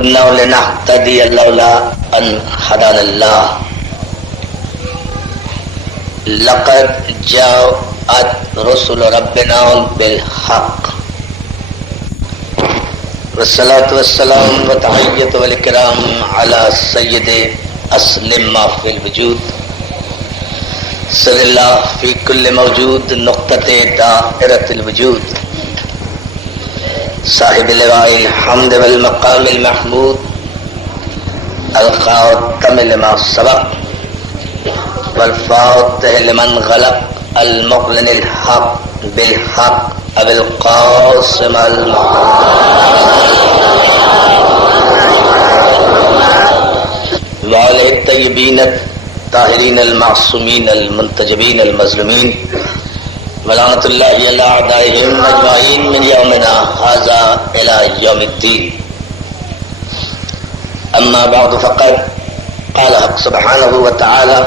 كنا لنهتدي لولا أن هدانا الله لقد جاءت رسل ربنا بالحق والصلاة والسلام وتحية والكرام على سيد أسلم ما في الوجود صلی اللہ فی کل موجود نقطۃ دائرۃ الوجود صاحب لواء الحمد والمقام المحمود الخاتم لما سبق والفاتح لمن غلق المقلن الحق بالحق ابو القاسم وعلى الطيبين الطاهرين المعصومين المنتجبين المظلومين ولعنة الله على أعدائهم أجمعين من يومنا هذا إلى يوم الدين. أما بعد فقد قال حق سبحانه وتعالى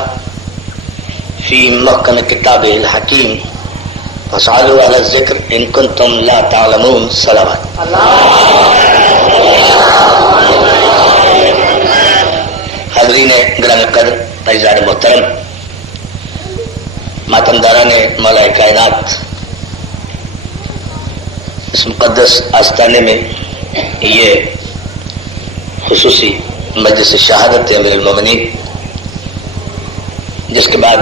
في محكم كتابه الحكيم فاسألوا أهل الذكر إن كنتم لا تعلمون. صلوات حاضرین گرامی قدر عزیزان محترم، ماتمداران مولا کائنات، اس مقدس آستانے میں یہ خصوصی مجلس شہادت امیر المومنین، جس کے بعد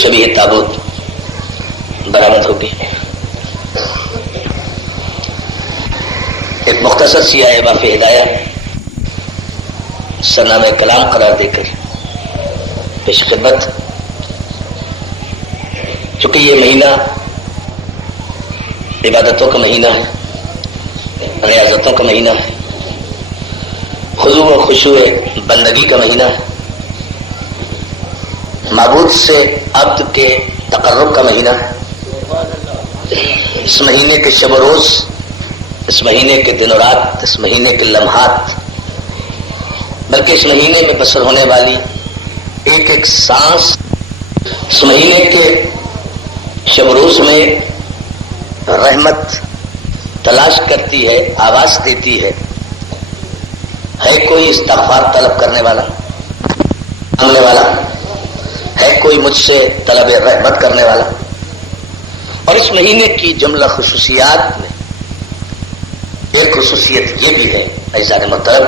شبیہ تابوت برآمد ہوگی، ایک مختصر سی آیہ باف ہدایہ سرنامہ کلام قرار دے کر پیش خدمت. چونکہ یہ مہینہ عبادتوں کا مہینہ ہے، ریاضتوں کا مہینہ ہے، خضوع و خشوع بندگی کا مہینہ ہے، معبود سے عبد کے تقرب کا مہینہ ہے. اس مہینے کے شب و روز، اس مہینے کے دن و رات، اس مہینے کے لمحات، بلکہ اس مہینے میں بسر ہونے والی ایک ایک سانس اس مہینے کے شب روز میں رحمت تلاش کرتی ہے، آواز دیتی ہے کوئی استغفار طلب کرنے والا، مانگنے والا ہے، کوئی مجھ سے طلب رحمت کرنے والا. اور اس مہینے کی جملہ خصوصیات میں ایک خصوصیت یہ بھی ہے عزیزان محترم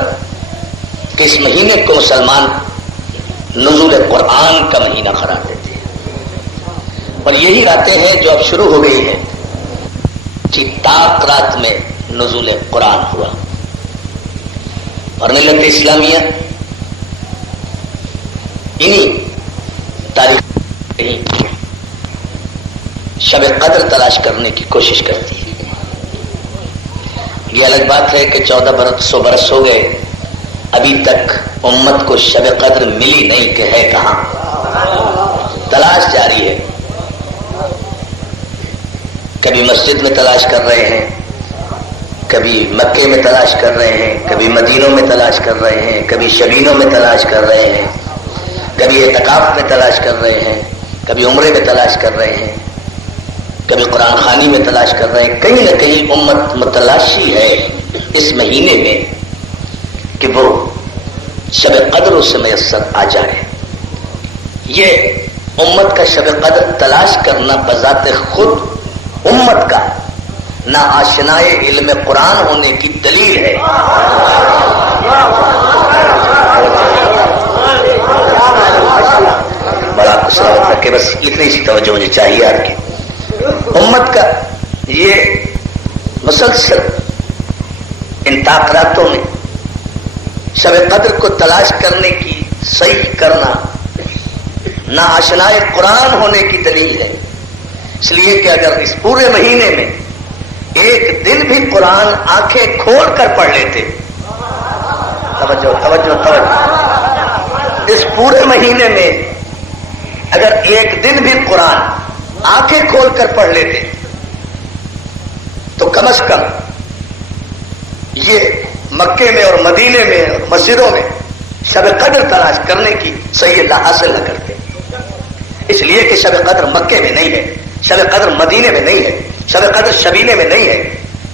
کہ اس مہینے کو مسلمان نزول قرآن کا مہینہ قرار دیتے ہیں، اور یہی راتیں ہیں جو اب شروع ہو گئی ہیں کہ تاک رات میں نزول قرآن ہوا. اور ملت اسلامیہ انہی تاریخ شب قدر تلاش کرنے کی کوشش کرتی ہے. یہ الگ بات ہے کہ 1400 برس ہو گئے، ابھی تک امت کو شب قدر ملی نہیں کہ ہے کہاں. تلاش جاری ہے، کبھی مسجد میں تلاش کر رہے ہیں، کبھی مکے میں تلاش کر رہے ہیں، کبھی مدینوں میں تلاش کر رہے ہیں، کبھی شبینوں میں تلاش کر رہے ہیں، کبھی اعتکاف میں تلاش کر رہے ہیں، کبھی عمرے میں تلاش کر رہے ہیں، کبھی قرآن خوانی میں تلاش کر رہے ہیں. کہیں نہ کہیں امت متلاشی ہے اس مہینے میں کہ وہ شب قدر سے میسر آ جائے. یہ امت کا شب قدر تلاش کرنا بذات خود امت کا نا آشنائے علم قرآن ہونے کی دلیل ہے. بڑا سلامت رکھے، بس اتنی سی توجہ مجھے چاہیے آپ کی. امت کا یہ مسلسل ان تاخراتوں میں شب قدر کو تلاش کرنے کی صحیح کرنا نا آشنائے قرآن ہونے کی دلیل ہے. اس لیے کہ اگر اس پورے مہینے میں ایک دن بھی قرآن آنکھیں کھول کر پڑھ لیتے، توجہ توجہ توجہ، اس پورے مہینے میں اگر ایک دن بھی قرآن آنکھیں کھول کر پڑھ لیتے تو کم از کم یہ مکے میں اور مدینے میں اور مسجدوں میں شب قدر تلاش کرنے کی صحیح اللہ حاصل نہ کرتے. اس لیے کہ شب قدر مکے میں نہیں ہے، شب قدر مدینے میں نہیں ہے، شب قدر شبینے میں نہیں ہے،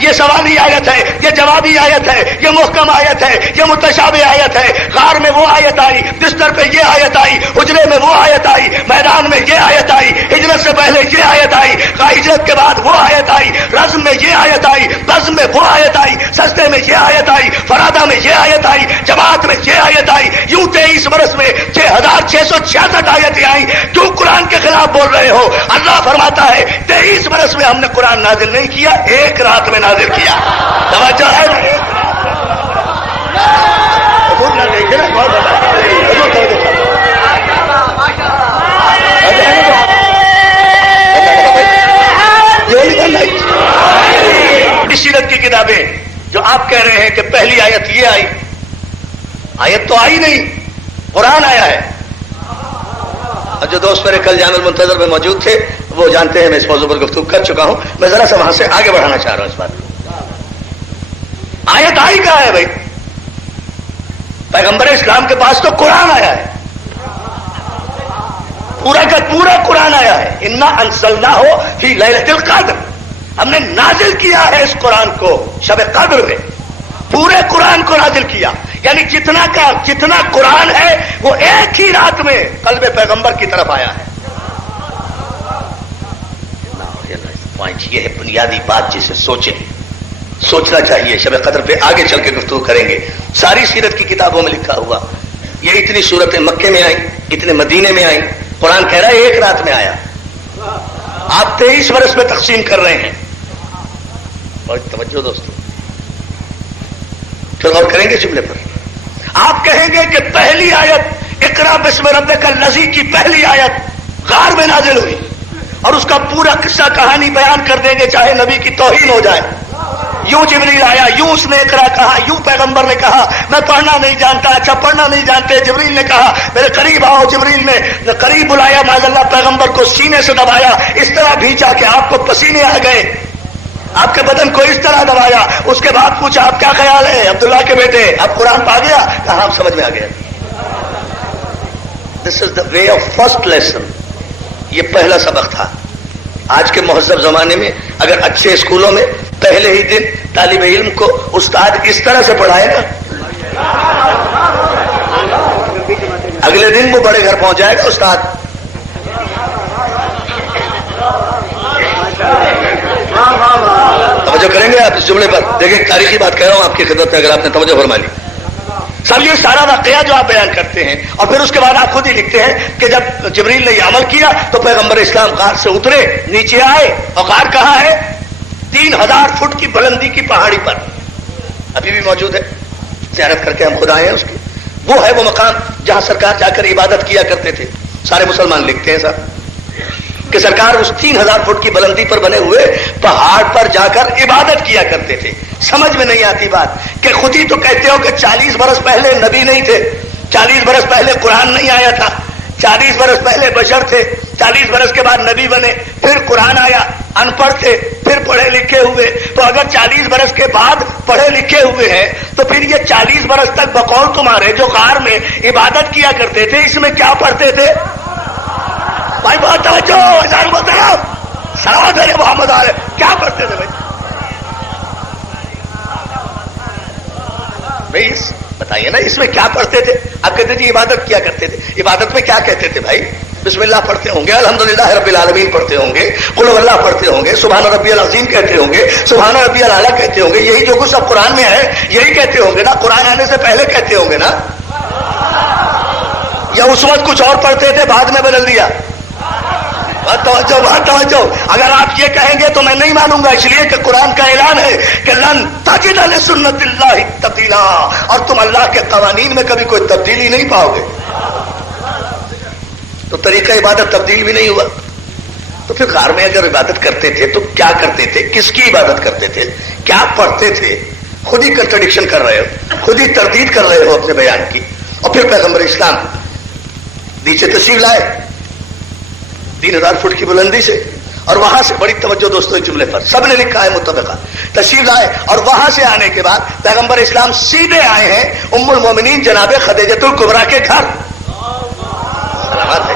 یہ سوالی آیت ہے، یہ جوابی آیت ہے، یہ محکم آیت ہے، یہ متشابہ آیت ہے. غار میں وہ آیت آئی، بستر پہ یہ آیت آئی، حجرے میں وہ آیت آئی، میدان میں یہ آیت آئی، ہجرت سے پہلے یہ آیت آئی، ہجرت کے بعد وہ آیت آئی، رزم میں یہ آیت آئی، بزم میں وہ آیت آئی، سجدے میں یہ آیت آئی، فرادہ میں یہ آیت آئی، جماعت میں یہ آیت آئی. یوں 23 برس میں 6666 آیتیں آئی. کیوں قرآن کے خلاف بول رہے ہو؟ اللہ فرماتا ہے 23 برس میں ہم نے قرآن نازل نہیں کیا، ایک رات میں نازل کیا. توجہ ہے نا؟ سیرت کی کتابیں جو آپ کہہ رہے ہیں کہ پہلی آیت یہ آئی، آیت تو آئی نہیں، قرآن آیا ہے. اور جو دوست میرے کل جامع المنتظر میں موجود تھے وہ جانتے ہیں میں اس موضوع پر گفتگو کر چکا ہوں. میں ذرا سا وہاں سے آگے بڑھانا چاہ رہا ہوں اس بات کو. آیت آئی کہاں ہے بھائی؟ پیغمبر اسلام کے پاس تو قرآن آیا ہے، پورا کا پورا قرآن آیا ہے. انا انزلناہ فی لیلۃ القدر، ہم نے نازل کیا ہے اس قرآن کو شب قدر میں، پورے قرآن کو نازل کیا. یعنی جتنا قرآن ہے وہ ایک ہی رات میں قلب پیغمبر کی طرف آیا ہے. یہ ہے بنیادی بات جسے سوچنا چاہیے. شب قدر پہ آگے چل کے گفتگو کریں گے. ساری سیرت کی کتابوں میں لکھا ہوا یہ اتنی صورتیں مکے میں آئیں، اتنے مدینے میں آئیں. قرآن کہہ رہا ہے ایک رات میں آیا. آپ 23 برس میں تقسیم کر رہے ہیں. بہت توجہ دوستو، پھر غور کریں گے جملے پر. آپ کہیں گے کہ پہلی آیت اقرا بسم ربک الذی کی پہلی آیت غار میں نازل ہوئی اور اس کا پورا قصہ کہانی بیان کر دیں گے چاہے نبی کی توہین ہو جائے. یوں جبریل آیا، یوں اس نے اقرا کہا، یوں پیغمبر نے کہا میں پڑھنا نہیں جانتا. اچھا پڑھنا نہیں جانتے، جبریل نے کہا میرے قریب آؤ. جبریل نے قریب بلایا، معاذ اللہ پیغمبر کو سینے سے دبایا، اس طرح بھیجا کہ آپ کو پسینے آ گئے، آپ کے بدن کو اس طرح دبایا. اس کے بعد پوچھا آپ کیا خیال ہے عبداللہ کے بیٹے، اب قرآن پا گیا؟ کہا آپ سمجھ میں آ گیا. دس از دا وے آف فرسٹ لیسن. یہ پہلا سبق تھا. آج کے مہذب زمانے میں اگر اچھے اسکولوں میں پہلے ہی دن طالب علم کو استاد اس طرح سے پڑھائے نا، اگلے دن وہ بڑے گھر پہنچ جائے گا استاد. توجہ کریں گے آپ اس جملے پر؟ دیکھیں تاریخی بات کہہ رہا ہوں آپ کی خدمت میں، اگر آپ نے توجہ فرما لی. سب یہ سارا واقعہ جو آپ بیان کرتے ہیں اور پھر اس کے بعد آپ خود ہی لکھتے ہیں کہ جب جبریل نے یہ عمل کیا تو پیغمبر اسلام غار سے اترے، نیچے آئے. اور غار کہاں ہے؟ 3000 فٹ کی بلندی کی پہاڑی پر، ابھی بھی موجود ہے. زیارت کر کے ہم خود آئے ہیں اس کی. وہ ہے وہ مقام جہاں سرکار جا کر عبادت کیا کرتے تھے. سارے مسلمان لکھتے ہیں صاحب کہ سرکار اس 3000 فٹ کی بلندی پر بنے ہوئے پہاڑ پر جا کر عبادت کیا کرتے تھے. سمجھ میں نہیں آتی بات کہ خود ہی تو کہتے ہو کہ 40 برس پہلے نبی نہیں تھے، 40 برس پہلے قرآن نہیں آیا تھا، 40 برس پہلے بشر تھے، 40 برس کے بعد نبی بنے، پھر قرآن آیا. ان پڑھ تھے پھر پڑھے لکھے ہوئے. تو اگر 40 برس کے بعد پڑھے لکھے ہوئے ہیں تو پھر یہ 40 برس تک بقول تمہارے جو غار میں عبادت کیا کرتے تھے اس میں کیا پڑھتے تھے؟ بھائی بہت توجہ، سلام علیہ محمد علیہ، کیا پڑھتے تھے بھائی بتائیے نا، اس میں کیا پڑھتے تھے؟ آپ کہتے تھے عبادت کیا کرتے تھے. عبادت میں کیا کہتے تھے بھائی؟ بسم اللہ پڑھتے ہوں گے، الحمدللہ رب العالمین پڑھتے ہوں گے، قل هو اللہ پڑھتے ہوں گے، سبحان ربی العظیم کہتے ہوں گے، سبحان ربی الاعلیٰ کہتے ہوں گے. یہی جو کچھ اب قرآن میں ہے یہی کہتے ہوں گے نا؟ قرآن آنے سے پہلے کہتے ہوں گے نا؟ یا اس وقت کچھ اور پڑھتے تھے بعد میں بدل دیا؟ بہت توجہ. اگر آپ یہ کہیں گے تو میں نہیں مانوں گا، اس لیے کہ قرآن کا اعلان ہے کہ لن تجد لسنت اللہ تبدیلا، اور تم اللہ کے قوانین میں کبھی کوئی تبدیلی نہیں پاؤ گے. تو طریقہ عبادت تبدیل بھی نہیں ہوا. تو پھر غار میں اگر عبادت کرتے تھے تو کیا کرتے تھے؟ کس کی عبادت کرتے تھے؟ کیا پڑھتے تھے؟ خود ہی کنٹرڈکشن کر رہے ہو، خود ہی تردید کر رہے ہو اپنے بیان کی. اور پھر پیغمبر اسلام نیچے تشریف لائے 3000 فٹ کی بلندی سے، اور وہاں سے بڑی توجہ دوستوں اس جملے پر سب نے لکھا ہے متفقہ، تشریف لائے. اور وہاں سے آنے کے بعد پیغمبر اسلام سیدھے آئے ہیں ام المومنین جناب خدیجۃ الکبریٰ کے گھر. سلامات ہے.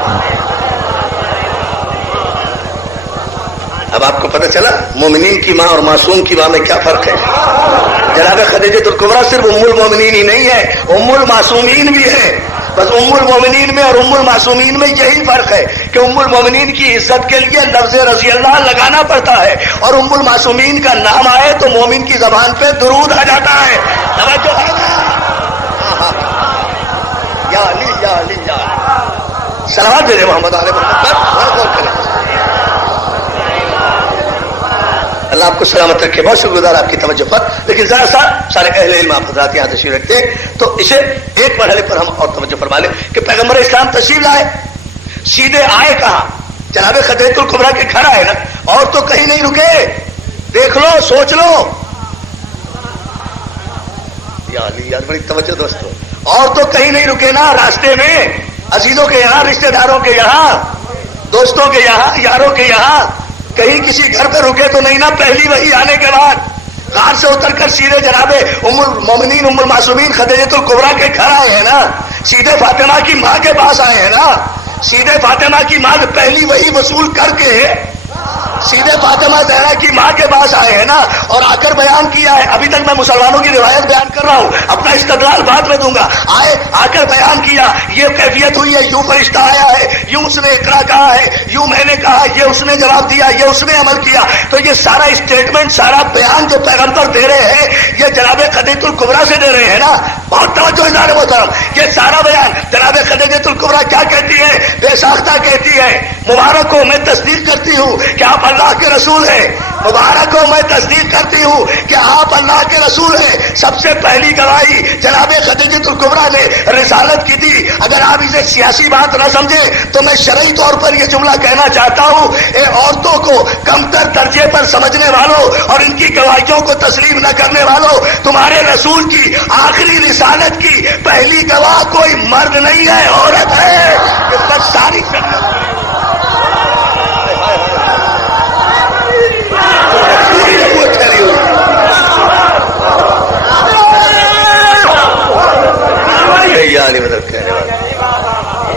اب اب آپ کو پتہ چلا مومنین کی ماں اور معصوم کی ماں میں کیا فرق ہے. جناب خدیجہ الکبریٰ صرف ام المومنین ہی نہیں ہے، ام المعصومین بھی ہے. بس ام المومنین میں اور ام المعصومین میں یہی فرق ہے کہ ام المومنین کی عزت کے لیے لفظ رضی اللہ لگانا پڑتا ہے، اور ام المعصومین کا نام آئے تو مومن کی زبان پہ درود آ جاتا ہے. توجہ ہے نا؟ یا علی یا علی یا علی، صلوات دے محمد علیہ محمد. اللہ آپ کو سلامت رکھے. بہت شکر گزار آپ کی توجہ پر. لیکن ذرا سا سارے اہل علم آپ حضرات یہاں تشریف رکھتے ہیں تو اسے ایک مرحلے پر ہم اور توجہ فرما لیں کہ پیغمبر اسلام تشریف لائے، سیدھے آئے کہاں؟ جناب خدیجہ الکبریٰ کے گھر آئے نا، اور تو کہیں نہیں رکے. دیکھ لو، سوچ لو. یا علی یار، بڑی توجہ دوستو. اور تو کہیں نہیں رکے نا، راستے میں عزیزوں کے یہاں، رشتہ داروں کے یہاں، دوستوں کے یہاں، یاروں کے یہاں، کہیں کسی گھر پہ رکے تو نہیں نا. پہلی وحی آنے کے بعد غار سے اتر کر سیدھے جناب ام المومنین ام المعصومین خدیجہ الکبریٰ کے گھر آئے ہیں نا، سیدھے فاطمہ کی ماں کے پاس آئے ہیں نا، سیدھے فاطمہ کی ماں پہلی وحی وصول کر کے سیدھے فاطمہ زہرا کی ماں کے پاس آئے ہیں نا، اور آ کر بیان کیا ہے. ابھی تک میں مسلمانوں کی روایت بیان کر رہا ہوں، اپنا استدلال بعد میں دوں گا. آئے، آ کر بیان کیا، یہ کیفیت ہوئی ہے، یوں فرشتہ آیا ہے، یوں اس نے اقرا کہا ہے، یوں میں نے کہا، یہ اس نے جواب دیا، یہ اس نے عمل کیا. تو یہ سارا اسٹیٹمنٹ، سارا بیان جو پیغمبر دے رہے ہیں یہ جناب خدیجہ الکبریٰ سے دے رہے ہیں نا. بہت توجہ اظہار محترم. یہ سارا بیان جناب خدیجہ الکبریٰ کیا کہتی ہے؟ بے ساختہ کہتی ہے، مبارک ہو، میں تصدیق کرتی ہوں کہ آپ اللہ کے رسول ہیں. مبارک ہو، میں تصدیق کرتی ہوں کہ آپ اللہ کے رسول ہیں. سب سے پہلی گواہی جناب خدیجہ الکبریٰ نے رسالت کی تھی. اگر آپ اسے سیاسی بات نہ سمجھیں تو میں شرعی طور پر یہ جملہ کہنا چاہتا ہوں، اے عورتوں کو کمتر درجے پر سمجھنے والوں اور ان کی گواہیوں کو تسلیم نہ کرنے والوں، تمہارے رسول کی آخری رسالت کی پہلی گواہ کوئی مرد نہیں ہے، عورت ہے. اس پر ساری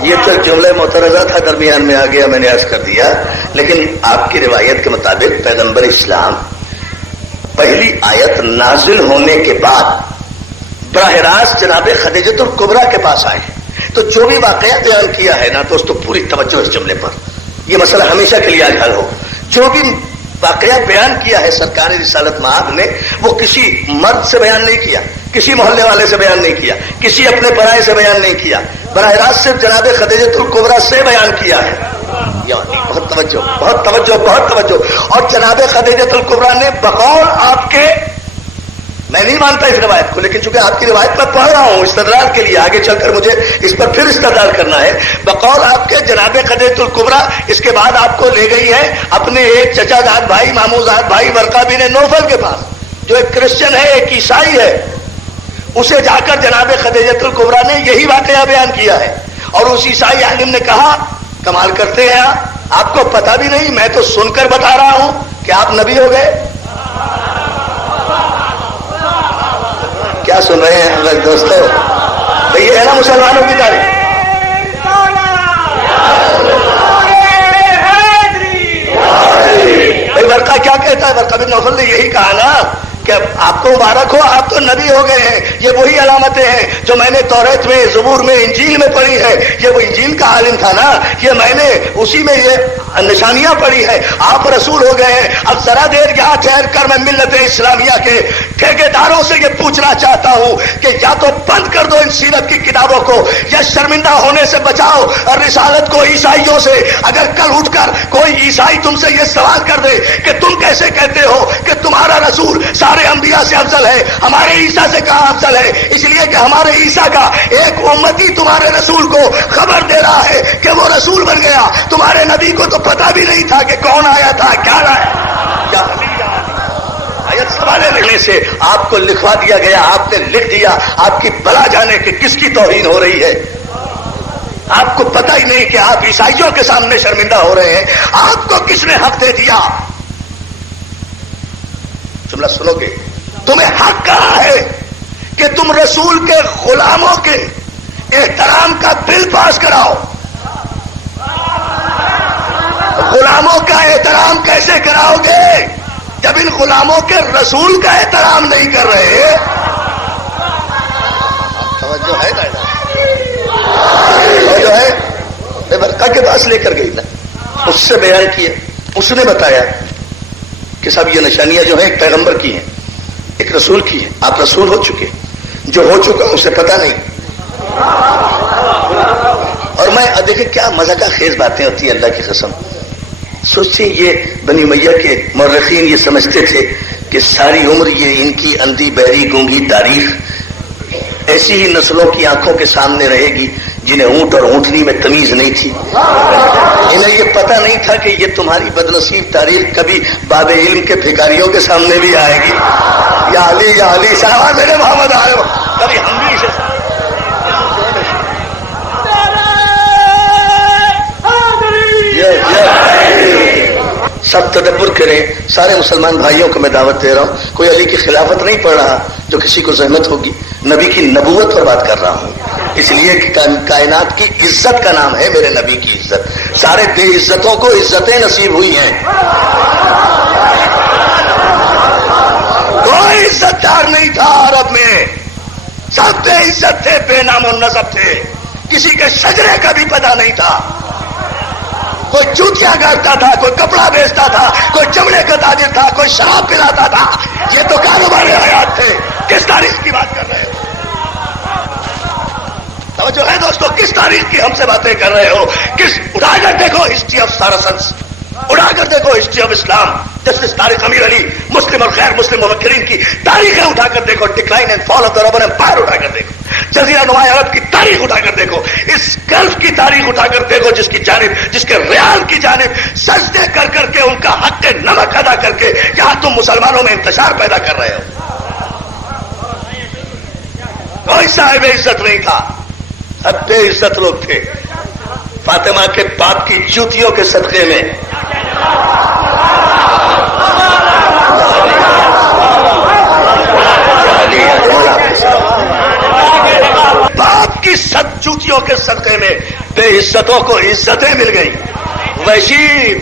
یہ تو جملہ معترضہ تھا، درمیان میں آ گیا، میں نے عرض کر دیا. لیکن آپ کی روایت کے مطابق پیغمبر اسلام پہلی آیت نازل ہونے کے بعد براہ راست جناب خدیجہ الکبریٰ کے پاس آئے. تو جو بھی واقعہ بیان کیا ہے نا دوستو، پوری توجہ اس جملے پر. یہ مسئلہ ہمیشہ کے لیے آج حل ہو. جو بھی واقعہ بیان کیا ہے سرکار رسالت مآب نے، وہ کسی مرد سے بیان نہیں کیا، کسی محلے والے سے بیان نہیں کیا، کسی اپنے پرائے سے بیان نہیں کیا، براہ راست صرف جناب خدیجہ الکبریٰ سے بیان کیا ہے. بہت توجہ، بہت توجہ، بہت توجہ. اور جناب خدیجہ الکبریٰ نے بقول آپ کے، میں نہیں مانتا اس روایت کو، لیکن چونکہ آپ کی روایت میں پڑھ رہا ہوں استدلال کے لیے، آگے چل کر مجھے اس پر پھر استدلال کرنا ہے. بقول آپ کے جناب خدیجہ الکبریٰ اس کے بعد آپ کو لے گئی ہے اپنے ایک چچا زاد بھائی، ماموں زاد بھائی ورقہ بن نوفل کے پاس، جو ایک کرسچن ہے، ایک عیسائی ہے. اسے جا کر جناب خدیجہ الکبریٰ نے یہی واقعہ بیان کیا ہے. اور اس عیسائی عالم نے کہا، کمال کرتے ہیں آپ کو پتہ بھی نہیں، میں تو سن کر بتا رہا ہوں کہ آپ نبی ہو گئے. کیا سن رہے ہیں ہم دوستو؟ تو یہ ہے نا مسلمانوں کی تاریخ. بھائی ورقہ کیا کہتا ہے؟ ورقہ بن نوفل نے یہی کہا نا کہ آپ کو مبارک ہو، آپ تو نبی ہو گئے ہیں. یہ وہی علامتیں ہیں جو میں نے توریت میں، زبور میں، انجیل میں پڑھی ہے. یہ وہ انجیل کا عالم تھا نا، یہ میں نے اسی میں یہ نشانیاں پڑھی ہے. آپ رسول ہو گئے ہیں. اب ذرا دیر یہاں ٹھہر کر میں ملت اسلامیہ کے ٹھیکیداروں سے یہ پوچھنا چاہتا ہوں کہ یا تو بند کر دو ان سیرت کی کتابوں کو، یا شرمندہ ہونے سے بچاؤ اور رسالت کو عیسائیوں سے. اگر کل اٹھ کر کوئی عیسائی تم سے یہ سوال کر دے کہ تم کیسے کہتے ہو کہ تمہارا رسول سارے انبیاء سے افضل ہے، ہمارے عیسیٰ سے کہاں افضل ہے؟ اس لیے کہ ہمارے عیسیٰ کا ایک امتی تمہارے رسول کو خبر دے رہا ہے کہ وہ رسول بن گیا. تمہارے نبی کو تو پتہ بھی نہیں تھا کہ کون آیا تھا، کیا لایا. آیت سوالے لگنے سے آپ کو لکھوا دیا گیا، آپ نے لکھ دیا. آپ کی بلا جانے کہ کس کی توہین ہو رہی ہے. آپ کو پتہ ہی نہیں کہ آپ عیسائیوں کے سامنے شرمندہ ہو رہے ہیں. آپ کو کس نے حق دے دیا؟ جملہ سنو گے، تمہیں حق کہا ہے کہ تم رسول کے غلاموں کے احترام کا بل پاس کراؤ. غلاموں کا احترام کیسے کراؤ گے جب ان غلاموں کے رسول کا احترام نہیں کر رہے؟ توجہ ہے نا؟ توجہ ہے؟ میں برقع کے پاس لے کر گئی نا، اس سے بیان کیا، اس نے بتایا کہ صاحب یہ نشانیاں جو ہیں ایک پیغمبر کی ہیں، ایک رسول کی ہیں، آپ رسول ہو چکے، جو ہو چکا اسے پتہ نہیں۔ اور میں دیکھیں کیا مزہ کا خیز باتیں ہوتی ہیں، اللہ کی قسم۔ سوچیں یہ بنی امیہ کے مورخین یہ سمجھتے تھے کہ ساری عمر یہ ان کی اندھی بہری گونگی تاریخ ایسی ہی نسلوں کی آنکھوں کے سامنے رہے گی جنہیں اونٹ اور اونٹنی میں تمیز نہیں تھی، انہیں یہ پتہ نہیں تھا کہ یہ تمہاری بدنصیب تاریخ کبھی باب علم کے بھکاریوں کے سامنے بھی آئے گی۔ یا علی صاحب میرے محمد آئے ہو، کبھی ہم بھی اسے سب تدبر کریں۔ سارے مسلمان بھائیوں کو میں دعوت دے رہا ہوں، کوئی علی کی خلافت نہیں پڑھ رہا جو کسی کو زحمت ہوگی، نبی کی نبوت پر بات کر رہا ہوں، اس لیے کہ کائنات کی عزت کا نام ہے میرے نبی کی عزت۔ سارے بے عزتوں کو عزتیں نصیب ہوئی ہیں، کوئی عزت دار نہیں تھا عرب میں، سب بے عزت تھے، بے نام و نسب تھے، کسی کے شجرے کا بھی پتہ نہیں تھا، کوئی چوتیاں گاڑتا تھا، کوئی کپڑا بیچتا تھا، کوئی چمڑے کا تاجر تھا، کوئی شراب پلاتا تھا، یہ تو کاروبار حیات تھے۔ کس تاریخ کی بات کر رہے ہو؟ توجہ ہے دوستو، کس تاریخ کی ہم سے باتیں کر رہے ہو؟ کس اٹھا کر دیکھو ہسٹری آف سارسنس، اٹھا کر دیکھو history of Islam, justice Tariq Amir Ali, مسلم اور غیر مسلم مفکرین کی تاریخیں اٹھا کر دیکھو، decline and fall of the Roman empire اٹھا کر دیکھو، جزیرہ نما عرب کی تاریخ اٹھا کر دیکھو، اس گلف کی تاریخ اٹھا کر دیکھو جس کی جانب، جس کے ریال کی جانب سجدے کر کر کے ان کا حق نمک ادا کر کے یہاں تم مسلمانوں میں انتشار پیدا کر رہے ہو۔ کوئی صاحب عزت نہیں تھا، سب بے عزت لوگ تھے۔ فاطمہ کے باپ کی جوتیوں کے صدقے میں باپ کی سب جوتیوں کے صدقے میں بے عزتوں کو عزتیں مل گئی،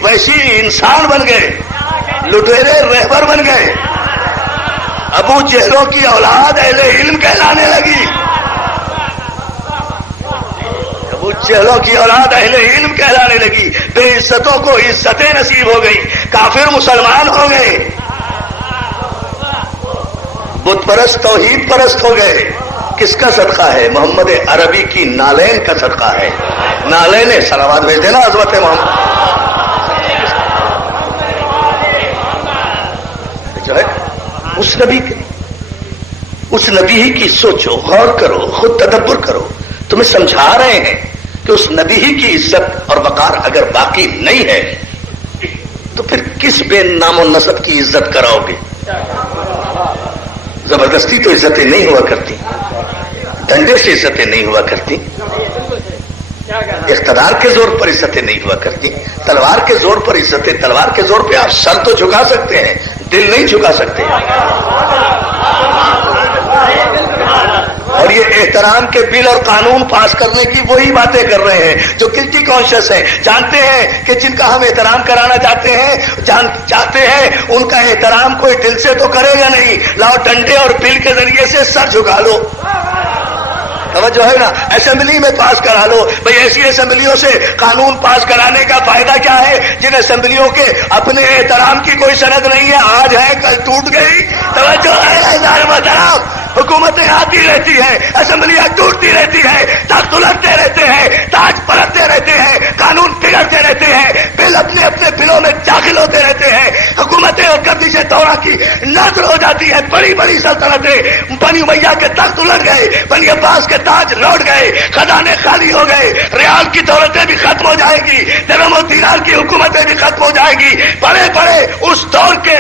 ویسی انسان بن گئے، لٹیرے رہبر بن گئے، ابو جہلوں کی اولاد اہل علم کہلانے لگی، ابو جہلوں کی اولاد اہل علم کہلانے لگی، بے عزتوں کو عزتیں نصیب ہو گئی، کافر مسلمان ہو گئے، بت پرست توحید پرست ہو گئے۔ کس کا صدقہ ہے؟ محمد عربی کی نالین کا صدقہ ہے۔ نالین صلوات بھیج دینا عظمت محمد جو ہے اس نبی کی، اس نبی ہی کی سوچو، غور کرو، خود تدبر کرو۔ تمہیں سمجھا رہے ہیں کہ اس نبی ہی کی عزت اور وقار اگر باقی نہیں ہے تو پھر کس بے نام و نسب کی عزت کراؤ گے؟ زبردستی تو عزتیں نہیں ہوا کرتی، ڈنڈے سے عزتیں نہیں ہوا کرتی، اقتدار کے زور پر عزتیں نہیں ہوا کرتی، تلوار کے زور پر عزتیں، تلوار کے زور پہ آپ سر تو جھکا سکتے ہیں، دل نہیں جھکا سکتے۔ اور یہ احترام کے بل اور قانون پاس کرنے کی وہی باتیں کر رہے ہیں جو گلٹی کانشیس ہیں، جانتے ہیں کہ جن کا ہم احترام کرانا چاہتے ہیں ان کا احترام کوئی دل سے تو کرے گا نہیں، لاؤ ڈنڈے اور بل کے ذریعے سے سر جھکا لو۔ توجہ ہے نا؟ اسمبلی میں پاس کرا لو بھئی، ایسی اسمبلیوں سے قانون پاس کرانے کا فائدہ کیا ہے جن اسمبلیوں کے اپنے احترام کی کوئی سند نہیں ہے، آج ہے کل ٹوٹ گئی۔ توجہ ہے محترم، حکومتیں آتی رہتی ہیں، اسمبلیاں ٹوٹتی رہتی ہیں، تخت الٹتے رہتے ہیں، تاج پلٹتے رہتے ہیں، قانون بگڑتے رہتے ہیں، بل اپنے اپنے بلوں میں داخل ہوتے رہتے ہیں، حکومتیں اور گردش دورہ کی نظر ہو جاتی ہے، بڑی بڑی سلطنتیں، بنی امیہ کے تخت الٹ گئے، بنی عباس کے تاج لوٹ گئے، خزانے خالی ہو گئے، ریال کی دولتیں بھی ختم ہو جائے گی، درہم و دینار کی حکومتیں بھی ختم ہو جائے گی۔ بڑے بڑے اس دور کے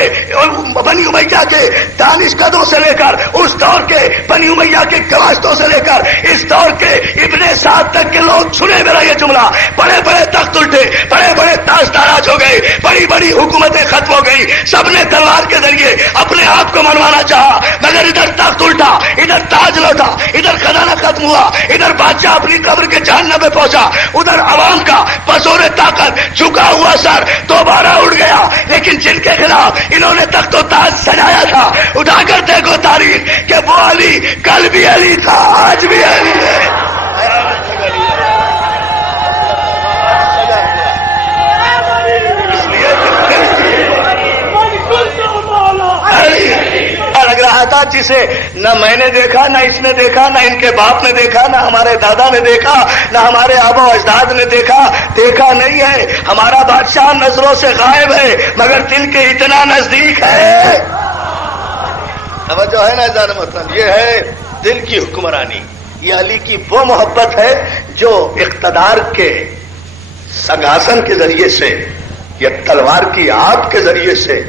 بنی امیہ کے دانشکدوں سے لے کر، اس دور کے بنی امیہ کے گواشتوں سے لے کر اس دور کے ابن سعد تک کے لوگ، سنے میرا یہ جملہ، بڑے بڑے تخت الٹے، بڑے بڑے تاج تاراج ہو گئے، بڑی بڑی حکومتیں ختم ہو گئی، سب نے تلوار کے ذریعے اپنے اپنے آپ کو منوانا چاہا، مگر ادھر تخت الٹا، ادھر تاج لوٹا، ادھر خزانہ ختم ہوا، ادھر بادشاہ اپنی قبر کے جہنم میں پہنچا، ادھر عوام کا بزور طاقت جھکا ہوا سر دوبارہ اٹھ گیا۔ لیکن جن کے خلاف انہوں نے تخت و تاج سجایا تھا، اٹھا کر دیکھو تاریخ کہ وہ علی کل بھی علی تھا، آج بھی علی ہے۔ لگ رہا تھا جسے نہ میں نے دیکھا، نہ اس نے دیکھا، نہ ان کے باپ نے دیکھا، نہ ہمارے دادا نے دیکھا، نہ ہمارے آبا و اجداد نے دیکھا نہیں ہے۔ ہمارا بادشاہ نظروں سے غائب ہے مگر دل کے اتنا نزدیک ہے۔ توجہ ہے نا جان محترم، یہ ہے دل کی حکمرانی، یہ علی کی وہ محبت ہے جو اقتدار کے سنگھاسن کے ذریعے سے یا تلوار کی آگ کے ذریعے سے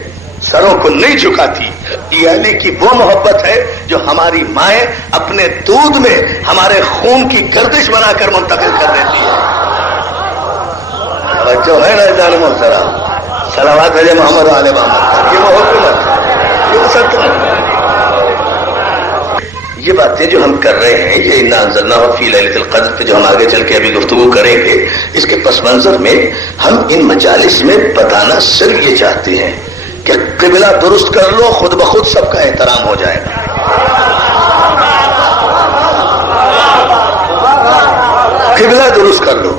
سروں کو نہیں جھکاتی۔ یہ علی کی وہ محبت ہے جو ہماری مائیں اپنے دودھ میں ہمارے خون کی گردش بنا کر منتقل کر دیتی ہے۔ جو ہے نا جان محترم، صلوات علی محمد علیہ محمد، یہ وہ حکومت، یہ وہ سلطنت۔ یہ باتیں جو ہم کر رہے ہیں، یہ انا انزلناہ فی لیلۃ القدر پہ جو ہم آگے چل کے ابھی گفتگو کریں گے، اس کے پس منظر میں ہم ان مجالس میں بتانا صرف یہ چاہتے ہیں کہ قبلہ درست کر لو، خود بخود سب کا احترام ہو جائے گا۔ قبلہ درست کر لو،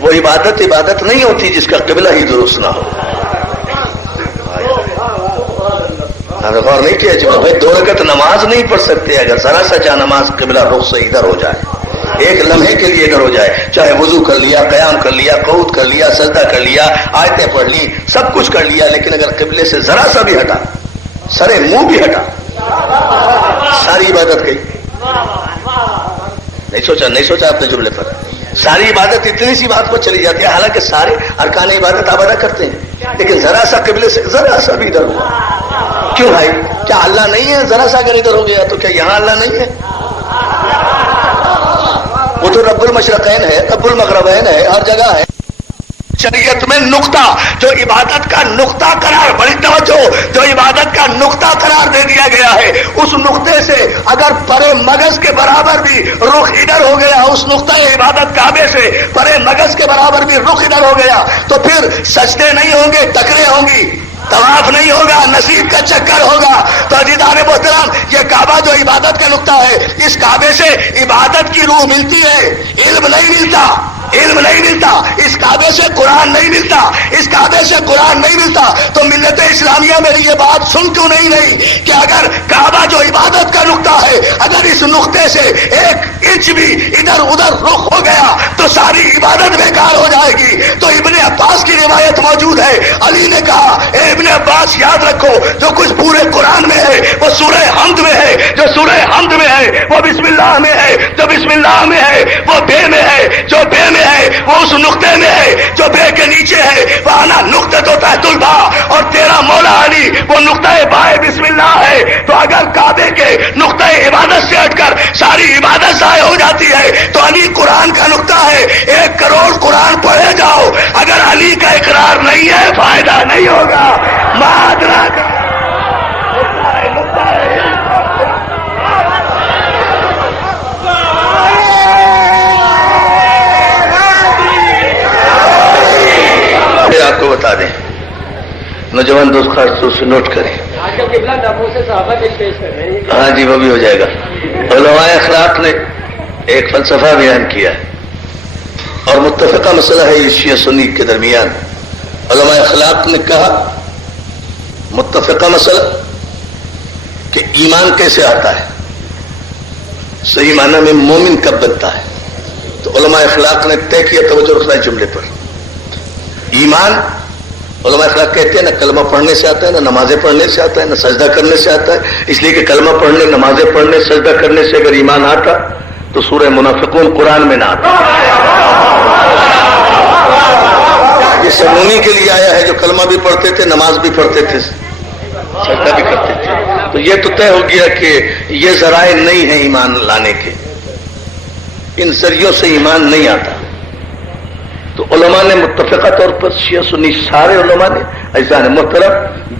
وہ عبادت نہیں ہوتی جس کا قبلہ ہی درست نہ ہو۔ غور نہیں کیا جب بھائی 2 رکعت نماز نہیں پڑھ سکتے اگر ذرا سا جا نماز قبلہ رخ سے ادھر ہو جائے، ایک لمحے کے لیے ادھر ہو جائے، چاہے وضو کر لیا، قیام کر لیا، قعود کر لیا، سجدہ کر لیا، آیتیں پڑھ لی، سب کچھ کر لیا، لیکن اگر قبلے سے ذرا سا بھی ہٹا، سرے منہ بھی ہٹا، ساری عبادت گئی۔ نہیں سوچا اپنے جملے پر، ساری عبادت اتنی سی بات پر چلی جاتی ہے، حالانکہ سارے ارکان عبادت آپ ادا کرتے ہیں، لیکن ذرا سا قبلے سے ذرا سا بھی ادھر ہوا۔ کیوں بھائی؟ کیا اللہ نہیں ہے؟ ذرا سا اگر ادھر ہو گیا تو کیا یہاں اللہ نہیں ہے؟ وہ تو رب المشرقین ہے، رب المغربین ہے، ہر جگہ ہے۔ شریعت میں نقطہ جو عبادت کا نقطہ قرار، بڑی توجہ، جو عبادت کا نقطہ قرار دے دیا گیا ہے، اس نقطے سے اگر پرے مغز کے برابر بھی رخ ادھر ہو گیا، اس نقطہ عبادت کعبے سے پرے مغز کے برابر بھی رخ ادھر ہو گیا تو پھر سجدے نہیں ہوں گے، ٹکرے ہوں گی، طواف نہیں ہوگا، نصیب کا چکر ہوگا۔ تو عزیزان محترم، یہ کعبہ جو عبادت کا نقطہ ہے، اس کعبے سے عبادت کی روح ملتی ہے، علم نہیں ملتا، علم نہیں ملتا، اس کعبے سے قرآن نہیں ملتا، اس کعبے سے قرآن نہیں ملتا۔ تو ملت اسلامیہ میری یہ بات سن کیوں نہیں رہی کہ اگر کعبہ جو عبادت کا نقطہ ہے، اگر اس نقطے سے 1 انچ بھی ادھر ادھر رخ ہو گیا تو ساری عبادت بیکار ہو جائے گی۔ تو ابن عباس کی روایت موجود ہے، علی نے کہا اے ابن عباس یاد رکھو جو کچھ پورے قرآن میں ہے وہ سورہ حمد میں ہے، جو سورہ حمد میں ہے وہ بسم اللہ میں ہے، جو بسم اللہ میں ہے وہ بے میں ہے، جو بے میں ہے وہ اس نقطے میں ہے، جو بے کے نیچے ہے وہ انا نقطہ تو تحت البا، اور تیرا مولا علی وہ نقطہ بائے بسم اللہ ہے۔ تو اگر کعبے کے نقطہ عبادت سے ہٹ کر ساری عبادت ضائع ہو جاتی ہے تو علی قرآن کا نقطہ ہے۔ 1 کروڑ قرآن پڑھے جاؤ، اگر علی کا اقرار نہیں ہے فائدہ نہیں ہوگا۔ مادرا کا آپ کو بتا دیں، نوجوان دوست خاص طور سے نوٹ کریں، ہاں جی وہ بھی ہو جائے گا۔ علماء اخلاق نے ایک فلسفہ بیان کیا اور متفقہ مسئلہ ہے یہ شیعہ سنی کے درمیان۔ علماء اخلاق نے کہا متفقہ مسئلہ کہ ایمان کیسے آتا ہے، صحیح معنی میں مومن کب بنتا ہے۔ تو علماء اخلاق نے طے کیا، توجہ رکھنا ہے جملے پر، ایمان علماء اخلاق کہتے ہیں نہ کلمہ پڑھنے سے آتا ہے، نہ نمازیں پڑھنے سے آتا ہے، نہ سجدہ کرنے سے آتا ہے، اس لیے کہ کلمہ پڑھنے، نمازیں پڑھنے، سجدہ کرنے سے اگر ایمان آتا تو سورہ منافقون قرآن میں نہ آتا۔ یہ سمونی کے لیے آیا ہے جو کلمہ بھی پڑھتے تھے، نماز بھی پڑھتے تھے، سجدہ بھی کرتے تھے۔ تو یہ تو طے ہو گیا کہ یہ ذرائع نہیں ہیں ایمان لانے کے، ان ذریعوں سے ایمان نہیں آتا۔ تو علماء نے متفقہ طور پر شیعہ سنی سارے علماء نے، عزیزان محترم،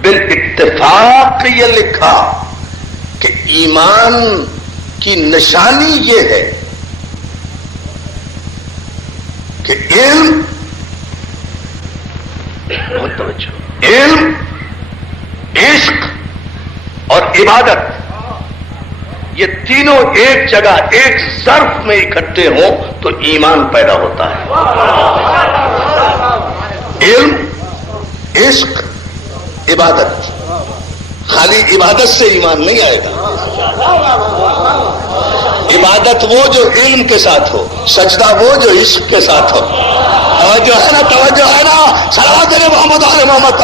بالاتفاق یہ لکھا کہ ایمان کی نشانی یہ ہے کہ علم عشق اور عبادت یہ تینوں ایک جگہ ایک ظرف میں اکٹھے ہوں تو ایمان پیدا ہوتا ہے. علم، عشق، عبادت. خالی عبادت سے ایمان نہیں آئے گا. عبادت وہ جو علم کے ساتھ ہو، سجدہ وہ جو عشق کے ساتھ ہو. توجہ ہے نا؟ توجہ ہے نا؟ صلوات علی محمد علی محمد.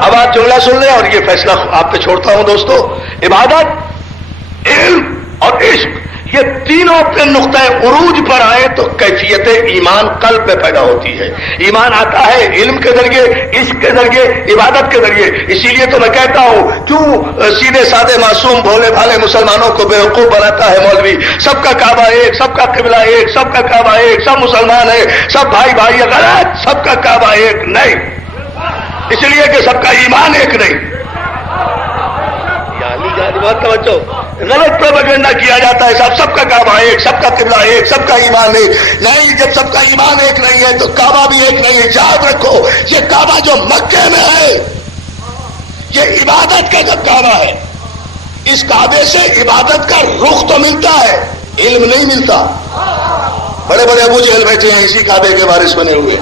اب آپ جملہ سن لیں اور یہ فیصلہ آپ پہ چھوڑتا ہوں دوستو. عبادت، علم اور عشق یہ تینوں اپنے نقطۂ عروج پر آئے تو کیفیت ایمان قلب میں پیدا ہوتی ہے. ایمان آتا ہے علم کے ذریعے، عشق کے ذریعے، عبادت کے ذریعے. اسی لیے تو میں کہتا ہوں کیوں سیدھے سادے معصوم بھولے بھالے مسلمانوں کو بیوقوف بناتا ہے مولوی. سب کا کعبہ ایک، سب کا قبلہ ایک، سب کا کعبہ ایک، سب مسلمان ہے، سب بھائی بھائی. غلط. سب کا کعبہ ایک نہیں، اس لیے کہ سب کا ایمان ایک نہیں. بہت توجہ. غلط پروپیگنڈا کیا جاتا ہے سب کا کعبہ ایک، سب کا قبلہ ایک، سب کا ایمان ایک. نہیں، جب سب کا ایمان ایک نہیں ہے تو کعبہ بھی ایک نہیں ہے. یاد رکھو یہ کعبہ جو مکے میں ہے یہ عبادت کا کعبہ ہے. اس کعبے سے عبادت کا رخ تو ملتا ہے، علم نہیں ملتا. بڑے بڑے ابو جہل بیٹھے ہیں اسی کعبے کے وارث بنے ہوئے.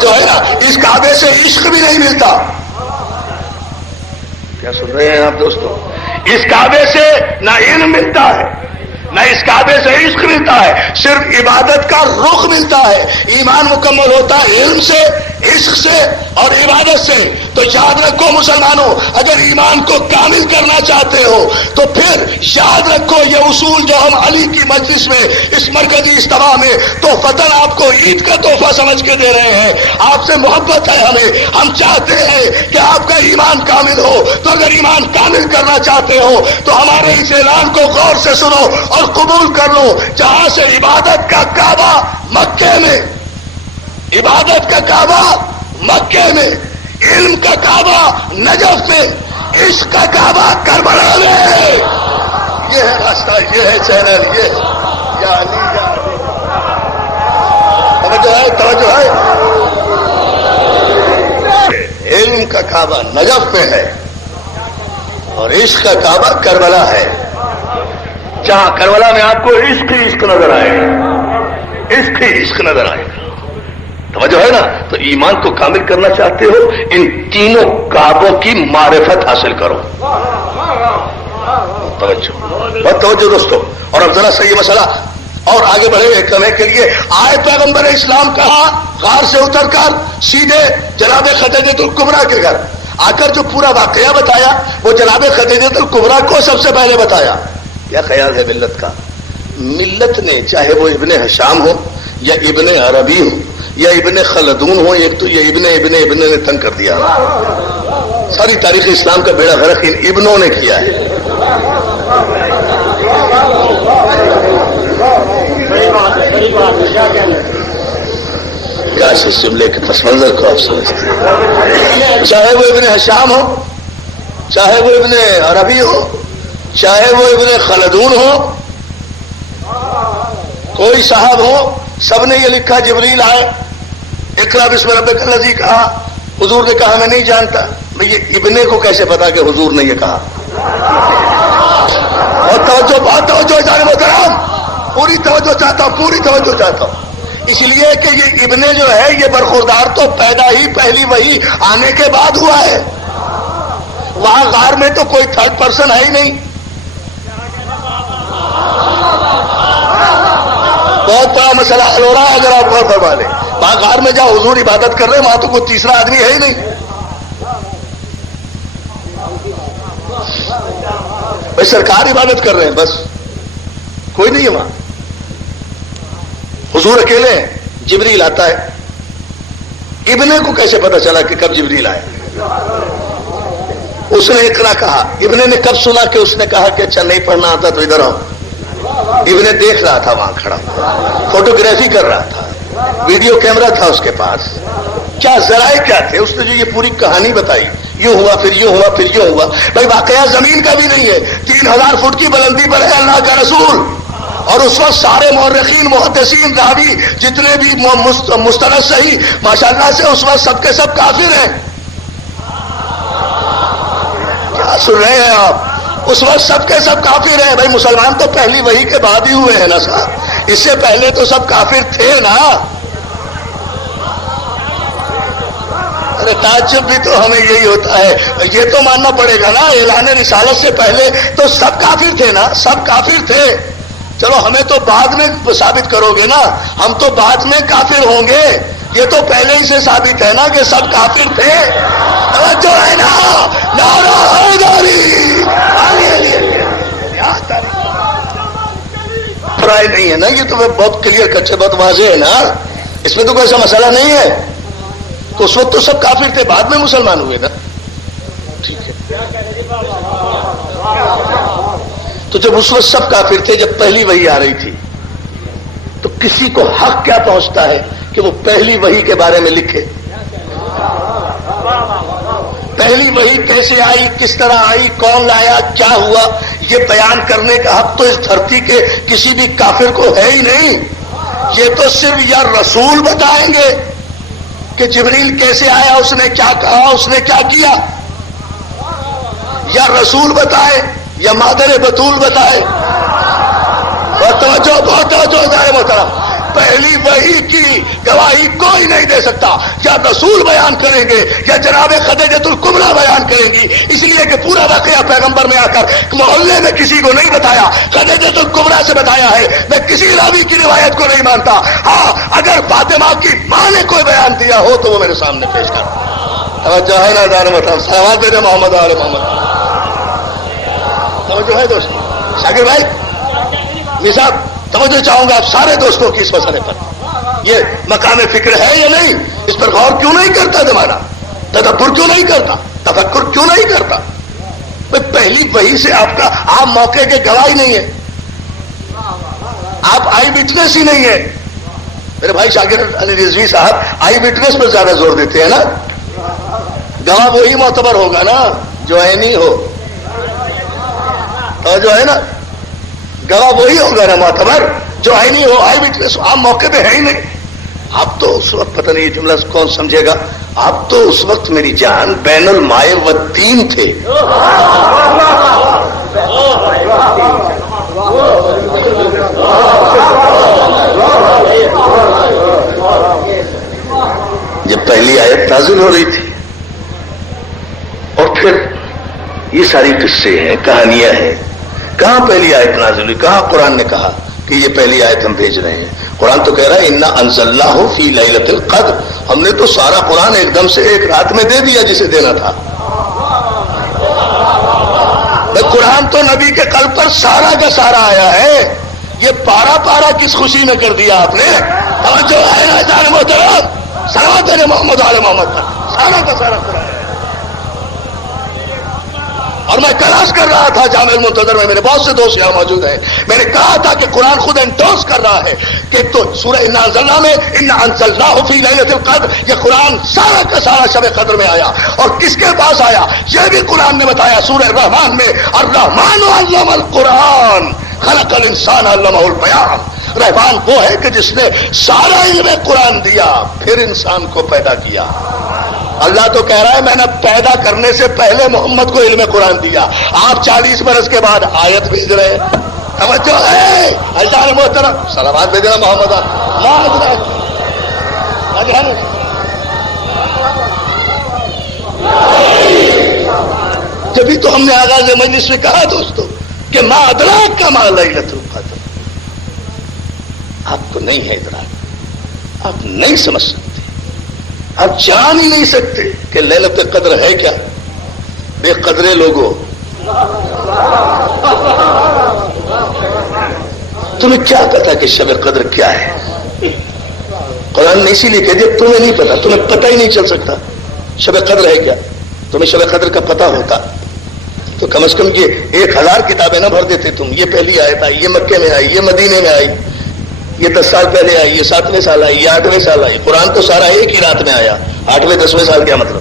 جو ہے نا اس کعبے سے عشق بھی نہیں ملتا. کیا سن رہے ہیں آپ دوستو؟ اس کعبے سے نہ علم ملتا ہے، نہ اس کعبے سے عشق ملتا ہے، صرف عبادت کا رخ ملتا ہے. ایمان مکمل ہوتا ہے علم سے، عشق سے اور عبادت سے. تو یاد رکھو مسلمانوں، اگر ایمان کو کامل کرنا چاہتے ہو تو پھر یاد رکھو یہ اصول جو ہم علی کی مجلس میں اس مرکزی اجتماع میں تحفتاً آپ کو عید کا تحفہ سمجھ کے دے رہے ہیں. آپ سے محبت ہے ہمیں، ہم چاہتے ہیں کہ آپ کا ایمان کامل ہو. تو اگر ایمان کامل کرنا چاہتے ہو تو ہمارے اس اعلان کو غور سے سنو اور قبول کر لو. جہاں سے عبادت کا کعبہ مکے میں، عبادت کا کعبہ مکے میں، علم کا کعبہ نجف میں، عشق کا کعبہ کربلا میں. یہ ہے راستہ، یہ ہے چینل، یہ یا علی یا علی. توجہ ہے، توجہ ہے. علم کا کعبہ نجف میں ہے اور عشق کا کعبہ کربلا ہے. جہاں کربلا میں آپ کو عشق ہی عشق نظر آئے گا، عشق ہی عشق نظر آئے گا. توجہ ہے نا؟ تو ایمان کو کامل کرنا چاہتے ہو ان تینوں کعبوں کی معرفت حاصل کرو. توجہ، بہت توجہ دوستو. اور اب ذرا صحیح مسئلہ اور آگے بڑھے کرنے کے لیے آئے پیغمبر اسلام کہا غار سے اتر کر سیدھے جناب خدیجہ الکبریٰ کے گھر آ کر جو پورا واقعہ بتایا وہ جناب خدیجہ الکبریٰ کو سب سے پہلے بتایا. کیا خیال ہے ملت کا؟ ملت نے چاہے وہ ابن ہشام ہو یا ابن عربی ہو یا ابن خلدون ہو، ایک تو یہ ابن نے تنگ کر دیا. ساری تاریخ اسلام کا بیڑا غرق ان ابنوں نے کیا ہے. کاش اس جملے کے پس منظر کو آپ سمجھتے ہیں. چاہے وہ ابن ہشام ہو، چاہے وہ ابن عربی ہو، چاہے وہ ابن خلدون ہو، کوئی صاحب ہو، سب نے یہ لکھا جبریل آئے، اقرا بسم ربک الذی کہا. حضور نے کہا میں نہیں جانتا. میں یہ ابنے کو کیسے پتا کہ حضور نے یہ کہا؟ اور توجہ، بہت توجہ جان محترم، پوری توجہ چاہتا ہوں، پوری توجہ چاہتا ہوں. اس لیے کہ یہ ابنے جو ہے یہ برخوردار تو پیدا ہی پہلی وہی آنے کے بعد ہوا ہے. وہاں غار میں تو کوئی تھرڈ پرسن ہے ہی نہیں. بہت بڑا مسئلہ حل ہو رہا ہے اگر آپ غور فرما لیں. وہاں غار میں جہاں حضور عبادت کر رہے ہیں وہاں تو کوئی تیسرا آدمی ہے ہی نہیں. بھائی سرکار عبادت کر رہے ہیں بس، کوئی نہیں ہے وہاں. حضور اکیلے ہیں. جبریل آتا ہے. ابنے کو کیسے پتا چلا کہ کب جبریل آئے؟ اس نے اقرا کہا. ابنے نے کب سنا کہ اس نے کہا کہ اچھا نہیں پڑھنا آتا تو ادھر آؤ. ابن دیکھ رہا تھا وہاں کھڑا، فوٹوگرافی کر رہا تھا. ویڈیو کیمرہ تھا اس کے پاس، کیا ذرائع کیا تھے، اس نے جو یہ پوری کہانی بتائی، یوں ہوا پھر یوں ہوا پھر یوں ہوا. بھائی واقعہ زمین کا بھی نہیں ہے، 3000 فٹ کی بلندی پر ہے اللہ کا رسول، اور اس وقت سارے مورخین محدثین راوی جتنے بھی مستند صحیح ماشاءاللہ سے اس وقت سب کے سب کافر ہیں. کیا سن رہے ہیں آپ؟ اس وقت سب کے سب کافر ہیں. بھائی مسلمان تو پہلی وحی کے بعد ہی ہوئے ہیں نا صاحب، اس سے پہلے تو سب کافر تھے نا. ارے تعجب بھی تو ہمیں یہی ہوتا ہے، یہ تو ماننا پڑے گا نا اعلان رسالت سے پہلے تو سب کافر تھے نا، سب کافر تھے. چلو ہمیں تو بعد میں ثابت کرو گے نا، ہم تو بعد میں کافر ہوں گے، یہ تو پہلے ہی سے ثابت ہے نا کہ سب کافر تھے. توجہ ہے نا؟ نعرہ حیدری فرائے نہیں ہے نا، یہ تو بہت کلیئر کچے بہت واضح ہے نا، اس میں تو کوئی ایسا مسئلہ نہیں ہے. تو اس وقت تو سب کافر تھے، بعد میں مسلمان ہوئے نا. ٹھیک ہے، تو جب اس وقت سب کافر تھے، جب پہلی وحی آ رہی تھی، تو کسی کو حق کیا پہنچتا ہے کہ وہ پہلی وحی کے بارے میں لکھے؟ پہلی وحی کیسے آئی، کس طرح آئی، کون لایا، کیا ہوا، یہ بیان کرنے کا حق تو اس دھرتی کے کسی بھی کافر کو ہے ہی نہیں. یہ تو صرف یا رسول بتائیں گے کہ جبریل کیسے آیا، اس نے کیا کہا، اس نے کیا کیا، یا رسول بتائے یا مادر بطول بتائے. بہت توجہ محترم، پہلی وحی کی گواہی کوئی نہیں دے سکتا، یا رسول بیان کریں گے یا جناب خدیجۃ الکبریٰ بیان کریں گی، اس لیے کہ پورا واقعہ پیغمبر میں آ کر محلے میں کسی کو نہیں بتایا، خدیجۃ الکبریٰ سے بتایا ہے. میں کسی راوی کی روایت کو نہیں مانتا. ہاں اگر فاطمہ کی ماں نے کوئی بیان دیا ہو تو وہ میرے سامنے پیش کر. توجہ ہے نا دار محترم؟ صلوات میرے محمد علی محمد. توجہ ہے دوست شاکر بھائی؟ می صاحب توجہ چاہوں گا آپ سارے دوستوں کی اس مسئلے پر. یہ مقام فکر ہے یا نہیں، اس پر غور کیوں نہیں کرتا زمانہ، تدبر کیوں نہیں کرتا، تفکر کیوں نہیں کرتا؟ پہلی وحی سے آپ موقع کے گواہی نہیں ہے، آپ آئی وٹنس ہی نہیں ہے. میرے بھائی شاکر علی رضوی صاحب آئی وٹنس پر زیادہ زور دیتے ہیں نا. گواہ وہی معتبر ہوگا نا جو عینی ہو، اور جو ہے نا گواہ وہی ہوگا نا معتبر جو عینی ہو، آئی وٹنس. آپ موقع پہ ہے ہی نہیں. آپ تو اس وقت پتہ نہیں یہ جملہ کون سمجھے گا، آپ تو اس وقت میری جان بین المائے والتین تھے. جب پہلی آیت نازل ہو رہی تھی، اور پھر یہ ساری قصے ہیں، کہانیاں ہیں. کہاں پہلی آیت نازل ہوئی، کہاں قرآن نے کہا کہ یہ پہلی آیت ہم بھیج رہے ہیں؟ قرآن تو کہہ رہا ہے انا انزلناہ فی لیلۃ القدر، ہم نے تو سارا قرآن ایک دم سے ایک رات میں دے دیا جسے دینا تھا. قرآن تو نبی کے قلب پر سارا کا سارا آیا ہے. یہ پارا پارا کس خوشی میں کر دیا آپ نے؟ اور جو ہے نا جان محترم صلوات محمد علی محمد پر سارا کا سارا قرآن. اور میں کلاس کر رہا تھا جامع المنتظر میں، میرے بہت سے دوست یہاں موجود ہیں، میں نے کہا تھا کہ قرآن خود انڈورس کر رہا ہے کہ تو سورہ انا انزلنا میں انا انزلناہ فی لیلۃ القدر، یہ قرآن سارا کا سارا شب قدر میں آیا. اور کس کے پاس آیا یہ بھی قرآن نے بتایا سورہ الرحمن میں، الرحمن علم القرآن خلق الانسان علمہ البیان. رحمان وہ ہے کہ جس نے سارا علم قرآن دیا پھر انسان کو پیدا کیا. اللہ تو کہہ رہا ہے میں نے پیدا کرنے سے پہلے محمد کو علم قرآن دیا، آپ 40 برس کے بعد آیت بھیج رہے ہیں. توجہ ہے اللہ محترم، صلوات بھیجنا محمد جبھی تو ہم نے آغاز مجلس میں کہا دوستو کہ ما ادراک کا ما لیلۃ القدر. آپ کو نہیں ہے ادراک، آپ نہیں سمجھ سکتے، آپ جان ہی نہیں سکتے کہ لیلۃ القدر ہے کیا. بے قدرے لوگوں، تمہیں کیا پتا کہ شب قدر کیا ہے؟ قرآن نے اسی لیے کہہ دیا تمہیں نہیں پتا، تمہیں پتہ ہی نہیں چل سکتا شب قدر ہے کیا. تمہیں شب قدر کا پتہ ہوتا تو کم از کم یہ 1000 کتابیں نہ بھر دیتے تم. یہ پہلی آیت آئی، یہ مکے میں آئی، یہ مدینے میں آئی، یہ 10 سال پہلے آئی، یہ 7ویں سال آئی، یہ 8ویں سال آئی. قرآن تو سارا ایک ہی رات میں آیا. 8ویں 10ویں سال کیا مطلب؟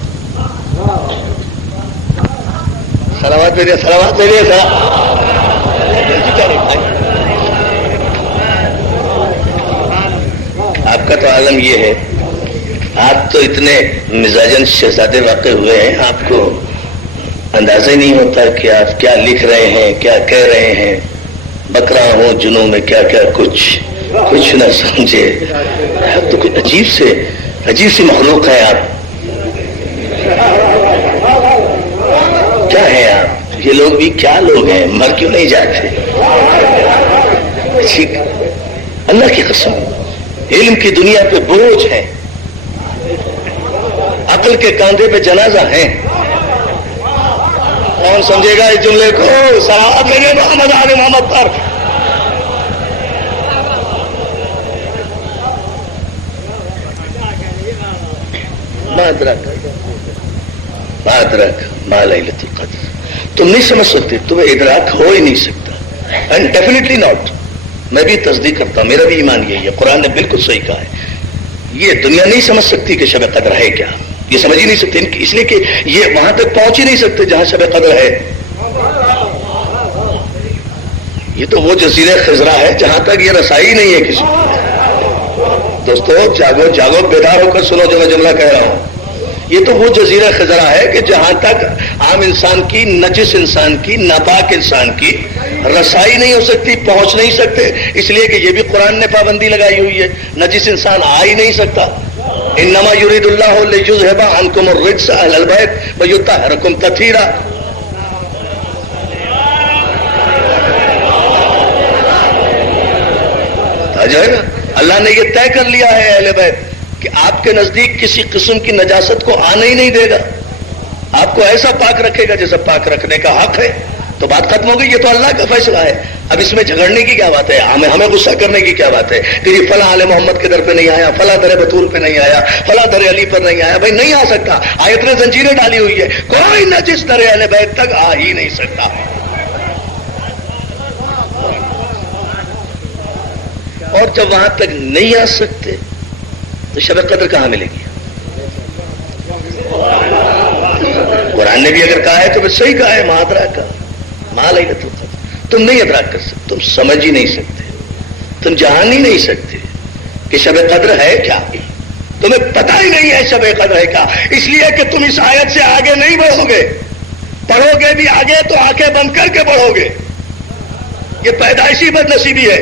سلامات بھیجیے، سلامات بھیجیے. آپ کا تو عالم یہ ہے، آپ تو اتنے مزاجن شہزادے واقع ہوئے ہیں، آپ کو اندازہ ہی نہیں ہوتا کہ آپ کیا لکھ رہے ہیں، کیا کہہ رہے ہیں. بکرا ہوں جنوں میں کیا کیا کچھ نہ سمجھے. آپ تو کچھ عجیب سی مخلوق ہے. آپ کیا ہے؟ آپ یہ لوگ بھی کیا لوگ ہیں؟ مر کیوں نہیں جاتے؟ اللہ کی قسم علم کی دنیا پہ بوجھ ہے، عقل کے کاندھے پہ جنازہ ہے. کون سمجھے گا اس جملے کو؟ صلوات میرے محمد آل محمد پر. مادرک ما لیلۃ القدر. تم نہیں سمجھ سکتے، تمہیں ادراک ہو ہی نہیں سکتا. And definitely not. میں بھی تصدیق کرتا ہوں، میرا بھی ایمان یہی ہے. قرآن نے بالکل صحیح کہا ہے. یہ دنیا نہیں سمجھ سکتی کہ شب قدر ہے کیا، یہ سمجھ ہی نہیں سکتے، اس لیے کہ یہ وہاں تک پہنچ ہی نہیں سکتے جہاں شب قدر ہے. یہ تو وہ جزیرہ خضرا ہے جہاں تک یہ رسائی نہیں ہے کسی کو. دوستو جاگو بیدار ہو کر سنو جو میں جملہ کہہ رہا ہوں. یہ تو وہ جزیرہ خضرا ہے کہ جہاں تک عام انسان کی، نجس انسان کی، ناپاک انسان کی رسائی نہیں ہو سکتی، پہنچ نہیں سکتے. اس لیے کہ یہ بھی قرآن نے پابندی لگائی ہوئی ہے، نجس انسان آ ہی نہیں سکتا. انما یرید اللہ لیذھب عنکم الرجس اہل البیت ویطہرکم تطہیرا. جو ہے نا، اللہ نے یہ طے کر لیا ہے اہل بیت کہ آپ کے نزدیک کسی قسم کی نجاست کو آنے ہی نہیں دے گا. آپ کو ایسا پاک رکھے گا جیسا پاک رکھنے کا حق ہے. تو بات ختم ہو گئی. یہ تو اللہ کا فیصلہ ہے. اب اس میں جھگڑنے کی کیا بات ہے؟ ہمیں غصہ کرنے کی کیا بات ہے کہ یہ فلاں آل محمد کے در پہ نہیں آیا، فلاں در بطول پہ نہیں آیا، فلاں در علی پر نہیں آیا. بھائی نہیں آ سکتا، آیت نے زنجیریں ڈالی ہوئی ہے. کوئی نجس در اہل بیت تک آ ہی نہیں سکتا. اور جب وہاں تک نہیں آ سکتے تو شب قدر کہاں ملے گی؟ قرآن نے بھی اگر کہا ہے تو بس صحیح کہا ہے. مادرا کا ما لیلۃ القدر. تم نہیں ادراک کر سکتے، تم سمجھ ہی نہیں سکتے، تم جان ہی نہیں سکتے کہ شب قدر ہے کیا. تمہیں پتہ ہی نہیں ہے شب قدر ہے کیا، اس لیے کہ تم اس آیت سے آگے نہیں بڑھو گے. پڑھو گے بھی آگے تو آنکھیں بند کر کے پڑھو گے. یہ پیدائشی بد نصیبی ہے.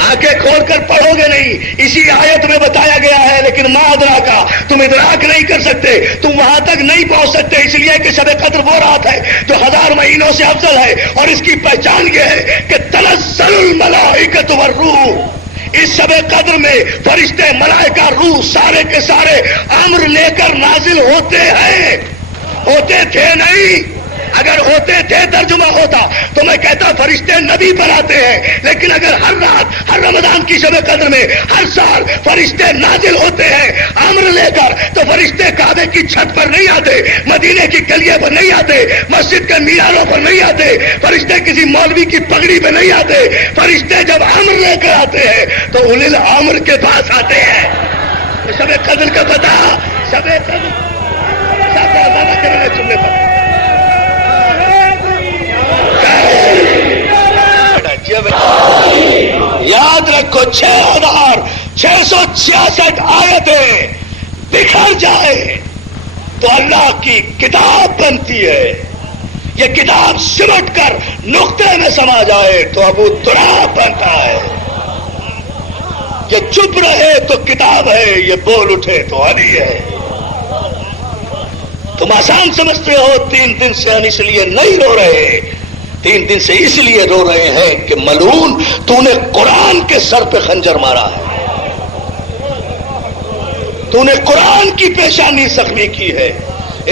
آنکھیں کھول کر پڑھو گے نہیں. اسی آیت میں بتایا گیا ہے لیکن ما ادراکا، تم ادراک نہیں کر سکتے، تم وہاں تک نہیں پہنچ سکتے. اس لیے کہ شب قدر وہ رات ہے جو 1000 مہینوں سے افضل ہے. اور اس کی پہچان یہ ہے کہ تنزل الملائکۃ والروح. اس شب قدر میں فرشتے، ملائکہ، روح سارے کے سارے امر لے کر نازل ہوتے ہیں. ہوتے تھے نہیں. اگر ہوتے تھے ترجمہ ہوتا تو میں کہتا فرشتے نبی پر آتے ہیں. لیکن اگر ہر رات، ہر رمضان کی شب قدر میں ہر سال فرشتے نازل ہوتے ہیں امر لے کر، تو فرشتے کعبے کی چھت پر نہیں آتے، مدینے کی گلیوں پر نہیں آتے، مسجد کے میناروں پر نہیں آتے، فرشتے کسی مولوی کی پگڑی پہ نہیں آتے. فرشتے جب امر لے کر آتے ہیں تو اولی الامر کے پاس آتے ہیں. شب قدر کا پتہ، شب قدر چلنے پر یاد رکھو 6666 آیتیں بکھر جائے تو اللہ کی کتاب بنتی ہے. یہ کتاب سمٹ کر نقطے میں سما جائے تو ابو تراب بنتا ہے. یہ چپ رہے تو کتاب ہے، یہ بول اٹھے تو علی ہے. تم آسان سمجھتے ہو. 3 دن سے ہم اس لیے نہیں رو رہے، 3 دن سے اس لیے رو رہے ہیں کہ ملعون تو نے قرآن کے سر پہ خنجر مارا ہے، تو نے قرآن کی پیشانی زخمی کی ہے.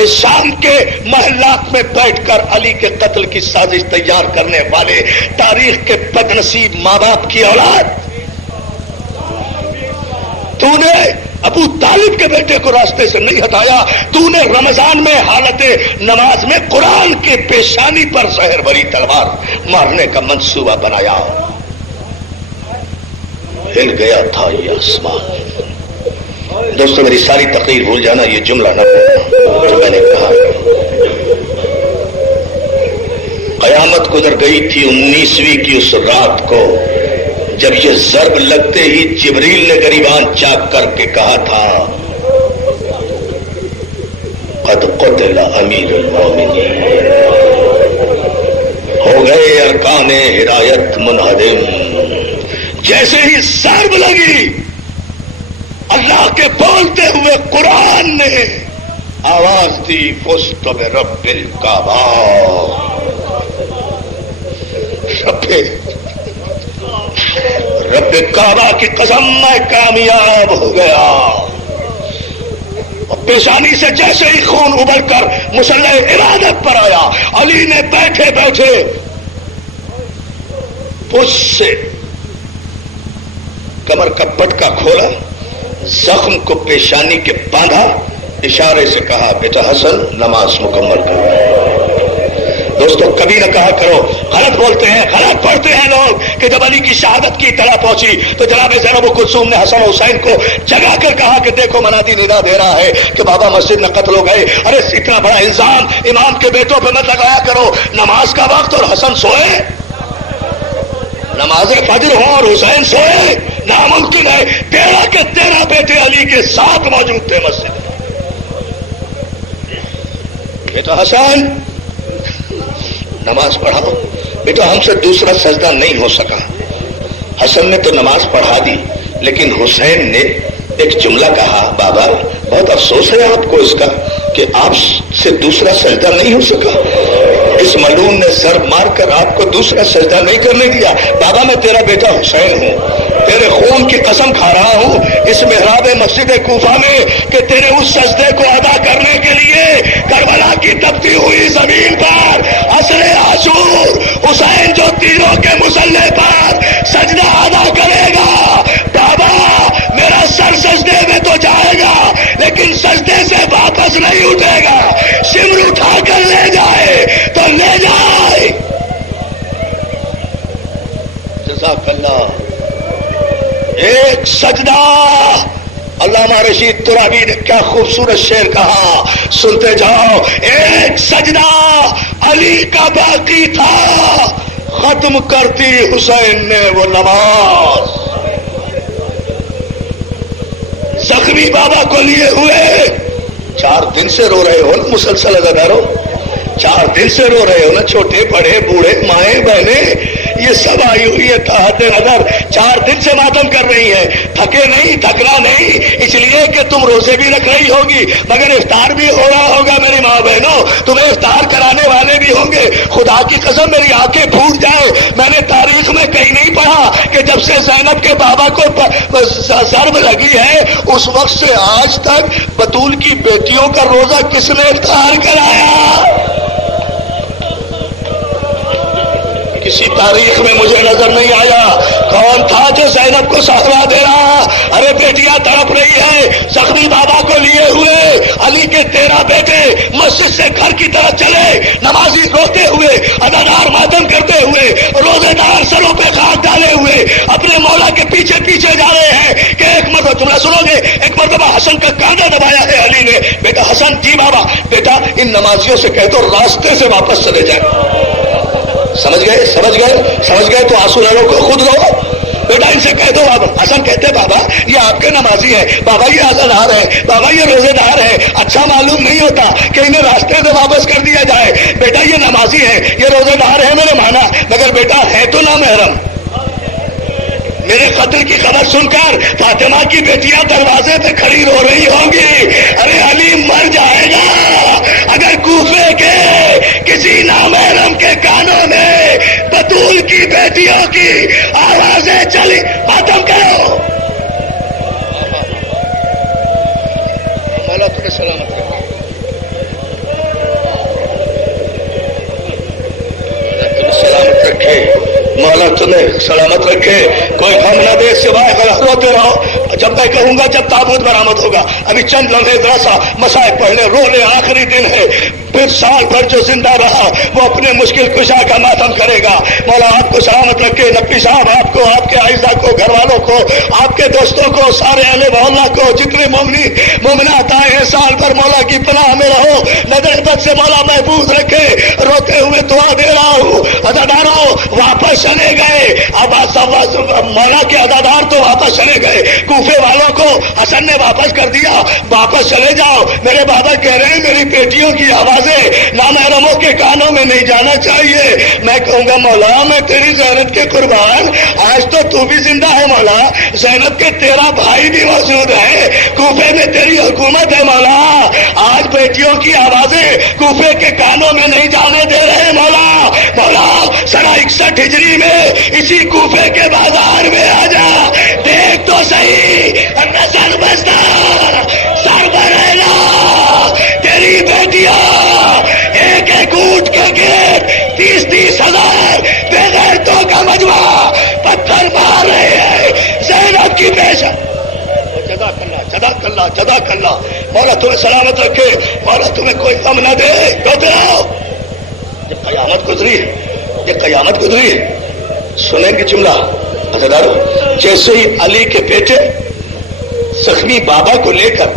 اس شام کے محلات میں بیٹھ کر علی کے قتل کی سازش تیار کرنے والے تاریخ کے بد نصیب ماں باپ کی اولاد، تو نے ابو طالب کے بیٹے کو راستے سے نہیں ہٹایا. تو نے رمضان میں حالت نماز میں قرآن کے پیشانی پر زہر بھری تلوار مارنے کا منصوبہ بنایا. ہل گیا تھا یہ آسمان. دوستو میری ساری تقریر بھول جانا, یہ جملہ نہ بھولنا جو میں نے کہا. قیامت گزر گئی تھی 19ویں کی اس رات کو جب یہ ضرب لگتے ہی جبریل نے گریبان چاک کر کے کہا تھا قد قتل امیر المومنین. ہو گئے ارکان ہدایت منہدم. جیسے ہی ضرب لگی اللہ کے بولتے ہوئے قرآن نے آواز دی فزت برب الکعبہ. رب کعبہ کی قسم میں کامیاب ہو گیا. اور پیشانی سے جیسے ہی خون ابل کر مسلح عبادت پر آیا, علی نے بیٹھے بیٹھے پش سے کمر کا پٹکا کھولا, زخم کو پیشانی کے باندھا, اشارے سے کہا بیٹا حسن نماز مکمل کر. دوستو کبھی نہ کہا کرو غلط بولتے ہیں, غلط پڑھتے ہیں لوگ کہ جب علی کی شہادت کی اطلاع پہنچی تو جناب زینب و کلثوم نے حسن و حسین کو جگا کر کہا کہ دیکھو منادی ندا دے رہا ہے کہ بابا مسجد میں قتل ہو گئے. ارے اتنا بڑا الزام امام کے بیٹوں پہ مت لگایا کرو. نماز کا وقت اور حسن سوئے, نماز فجر ہو اور حسین سوئے, ناممکن ہے. 13 کے 13 بیٹے علی کے ساتھ موجود تھے مسجد میں. بیٹا حسن نماز پڑھاؤ. بیٹا ہم سے دوسرا سجدہ نہیں ہو سکا. حسن نے تو نماز پڑھا دی, لیکن حسین نے ایک جملہ کہا بابا بہت افسوس ہے آپ کو اس کا کہ آپ سے دوسرا سجدہ نہیں ہو سکا. اس ملعون نے سر مار کر آپ کو دوسرا سجدہ نہیں کرنے دیا. بابا میں تیرا بیٹا حسین ہوں, تیرے خون کی قسم کھا رہا ہوں اس محراب مسجد کوفہ میں کہ تیرے اس سجدے کو ادا کرنے کے لیے کربلا کی تپتی ہوئی زمین پر عصر عاشور حسین جو تیروں کے مسلح پر سجدہ ادا کرے گا. بابا میرا سر سجدے میں تو جائے گا لیکن سجدے سے واپس نہیں اٹھے گا. سمر اٹھا کر لے جائے تو لے جائے. جزاک اللہ. ایک سجدہ, علامہ رشید ترابی نے کیا خوبصورت شعر کہا, سنتے جاؤ. ایک سجدہ علی کا باقی تھا, ختم کرتی حسین نے وہ نماز. زخمی بابا کو لیے ہوئے 4 دن سے رو رہے ہو نا مسلسل ازادارو, 4 دن سے رو رہے ہو نا, چھوٹے بڑے بوڑھے مائیں بہنیں یہ سب آئی ہوئی ہے تحت نظر, 4 دن سے ماتم کر رہی ہے. تھکے نہیں, تھکنا نہیں, اس لیے کہ تم روزے بھی رکھ رہی ہوگی مگر افطار بھی ہو رہا ہوگا. میری ماں بہنوں تمہیں افطار کرانے والے بھی ہوں گے. خدا کی قسم میری آنکھیں پھوٹ جائے, میں نے تاریخ میں کہیں نہیں پڑھا کہ جب سے زینب کے بابا کو ضرب لگی ہے اس وقت سے آج تک بطول کی بیٹیوں کا روزہ کس نے افطار کرایا. کسی تاریخ میں مجھے نظر نہیں آیا. کون تھا جو زینب کو سہارا دے رہا. ارے بیٹیاں تڑپ رہی ہے, زخمی بابا کو لیے ہوئے علی کے 13 بیٹے مسجد سے گھر کی طرف چلے, نمازی روتے ہوئے, ادادار ماتم کرتے ہوئے, روزے دار سروں پہ خاک ڈالے ہوئے اپنے مولا کے پیچھے پیچھے جا رہے ہیں کہ ایک مرتبہ تم نہ سنو گے, ایک مرتبہ حسن کا کاندھا دبایا ہے علی نے. بیٹا حسن, جی بابا. بیٹا ان نمازیوں سے کہہ دو راستے سے واپس چلے جائیں. سمجھ گئے سمجھ گئے سمجھ گئے تو آنسو نہ رو, خود رو. بیٹا ان سے کہہ دو. بابا حسن کہتے بابا یہ آپ کے نمازی ہیں, بابا یہ عزادار ہے, بابا یہ روزے دار ہے, اچھا معلوم نہیں ہوتا کہ انہیں راستے سے واپس کر دیا جائے. بیٹا یہ نمازی ہے, یہ روزے دار ہے, میں نے مانا, مگر بیٹا ہے تو نہ محرم. میرے قتل کی خبر سن کر فاطمہ کی بیٹیاں دروازے پہ کھڑی رو رہی ہوں گی. ارے علی مر جائے گا اگر کوفے کے کسی نامحرم کے کانوں میں بطول کی بیٹیوں کی آوازیں چلی. ختم کرو. مولا تمہیں سلامت رکھے, سلامت رکھے, مولا تمہیں سلامت رکھے. کوئی غم نہ دے سوائے غلط روتے رہو. جب میں کہوں گا جب تابوت برآمد ہوگا، ابھی چند لمحے ذرا سا مسائل پڑھ لے، رو لے، آخری دن ہے، پھر سال بھر جو زندہ رہا وہ اپنے مشکل کشا کا ماتم کرے گا۔ مولا آپ کو سلامت رکھے، نقوی صاحب آپ کو، آپ کے اعزاء کو، گھر والوں کو، آپ کے دوستوں کو، سارے اہل محلہ کو، جتنے مومنات آئے ہیں سال بھر مولا کی پناہ میں رہو، نظر بد سے مولا محفوظ رکھے۔ روتے ہوئے دعا دے رہا ہوں، عزاداروں واپس چلے گئے، اب مولا کے عزادار تو واپس چلے گئے، کوفے والوں کو حسن نے واپس کر دیا، واپس چلے جاؤ۔ میرے بابا کہہ رہے ہیں میری بیٹیوں کی آوازیں نامحرموں کے کانوں میں نہیں جانا چاہیے۔ میں کہوں گا مولا میں تیری زینب کے قربان، آج تو بھی زندہ ہے مولا، زینب کے تیرا بھائی بھی موجود ہے، کوفے میں تیری حکومت ہے مولا، آج بیٹیوں کی آوازیں کوفے کے کانوں میں نہیں جانے دے رہے مولا۔ مولا سنا 61 ہجری میں اسی کوفے کے بازار میں آ جا، دیکھ تو صحیح، سر بستا سر بریلا تیری بیٹیاں ایک ایک اونٹ کے گیٹ 30-30 ہزار بغیرتوں کا مجمع پتھر مار رہے ہیں زینب کی پیشہ۔ جزاک اللہ جزاک اللہ، مولا تمہیں سلامت رکھے، مولا تمہیں کوئی غم نہ دے۔ یہ قیامت گزری ہے، یہ قیامت گزری ہے۔ سنیں گے جملہ عزیزارو، جیسے ہی علی کے بیٹے زخمی بابا کو لے کر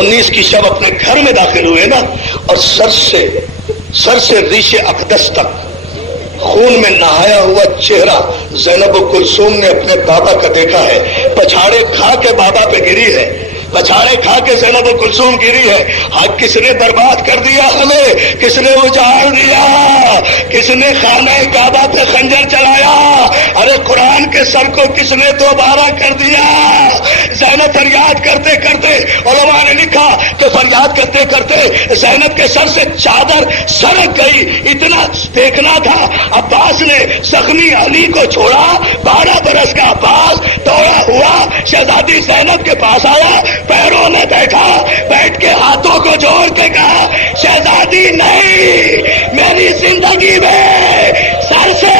19 کی شب اپنے گھر میں داخل ہوئے نا، اور سر سے ریش اقدس تک خون میں نہایا ہوا چہرہ زینب کلثوم نے اپنے بابا کا دیکھا ہے، پچھاڑے کھا کے بابا پہ گری ہے، پچھاڑے کھا کے زینب کلثوم گری ہے۔ آج کس نے برباد کر دیا ہمیں، کس نے اجاڑ دیا، کس نے خانہ کعبہ پہ خنجر چلایا، ارے قرآن کے سر کو کس نے دوبارہ کر دیا۔ زینب فریاد کرتے کرتے، علماء نے لکھا کہ فریاد کرتے کرتے زینب کے سر سے چادر سرک گئی، اتنا دیکھنا تھا۔ عباس نے زخمی علی کو چھوڑا، 12 برس کا عباس دوڑا ہوا شہزادی زینب کے پاس آیا، پیروں میں بیٹھا، بیٹھ کے ہاتھوں کو جوڑ کے کہا شہزادی نہیں، میری زندگی میں سر سے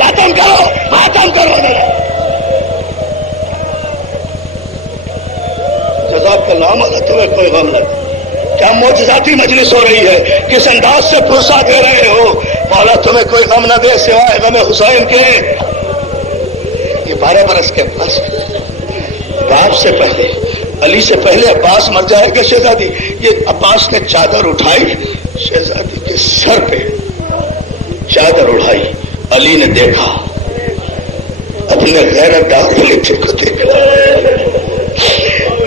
ماتم کرو جزاک اللہ، مولا تمہیں کوئی غم نہ، کیا معجزاتی مجلس ہو رہی ہے، کس انداز سے پرسا دے رہے ہو، مولا تمہیں کوئی غم نہ دے سوائے غم حسین کے۔ یہ 12 برس کے پاس باپ سے پہلے، علی سے پہلے عباس مر جائے گا شہزادی، یہ عباس نے چادر اٹھائی، شہزادی کے سر پہ چادر اڑائی، علی نے دیکھا، اپنے غیرت دار بیٹے کو دیکھا،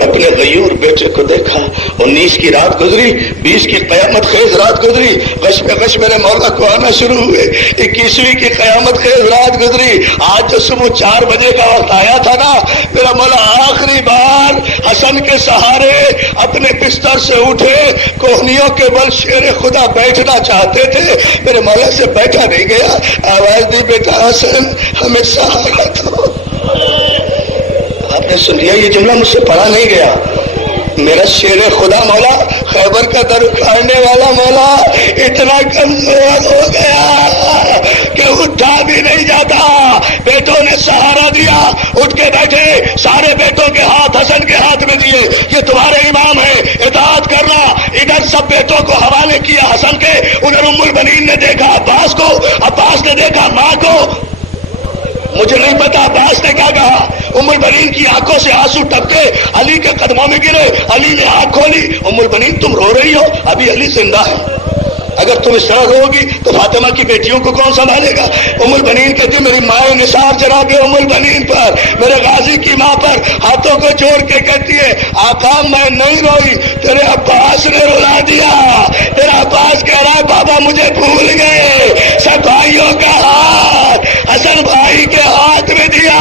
اپنے غیور بیٹے کو دیکھا۔ 19 کی رات گزری، 20 کی قیامت خیز رات گزری، غش پہ غش میرے مولا کو آنا شروع ہوئے، 21ویں کی قیامت خیز رات گزری۔ آج جو صبح 4 بجے کا وقت آیا تھا نا، میرا مولا آخری بار حسن کے سہارے اپنے بستر سے اٹھے، کوہنیوں کے بل شیر خدا بیٹھنا چاہتے تھے، میرے مولا سے بیٹھا نہیں گیا، آواز دی بیٹا حسن ہمیں سہارا دو۔ آپ نے سن لیا، یہ جملہ مجھ سے پڑھا نہیں گیا، میرا شیر خدا مولا، خیبر کا در اکھاڑنے والا مولا اتنا کمزور ہو گیا کہ اٹھا بھی نہیں جاتا۔ بیٹوں نے سہارا دیا، اٹھ کے بیٹھے، سارے بیٹوں کے ہاتھ حسن کے ہاتھ میں دیے، یہ تمہارے امام ہے، اطاعت کرنا۔ ادھر سب بیٹوں کو حوالے کیا حسن کے، ادھر ام البنین نے دیکھا عباس کو، عباس نے دیکھا ماں کو، مجھے نہیں پتا عباس نے کیا کہا، ام البنین کی آنکھوں سے آنسو ٹپکے، علی کے قدموں میں گرے، علی نے آنکھ کھولی، ام البنین تم رو رہی ہو، ابھی علی زندہ ہے، اگر تم اس طرح رو گی تو فاطمہ کی بیٹیوں کو کون سنبھالے گا؟ ام البنین کہتی میری ماں نثار جناب ام البنین پر، میرے غازی کی ماں پر ہاتھوں کو جوڑ کے کہتی ہے آقا میں نہیں روئی، تیرے عباس نے رلا دیا، تیرا عباس کہہ رہا ہے بابا مجھے بھول گئے، سب بھائیوں کا ہاتھ حسن بھائی کے ہاتھ میں دیا،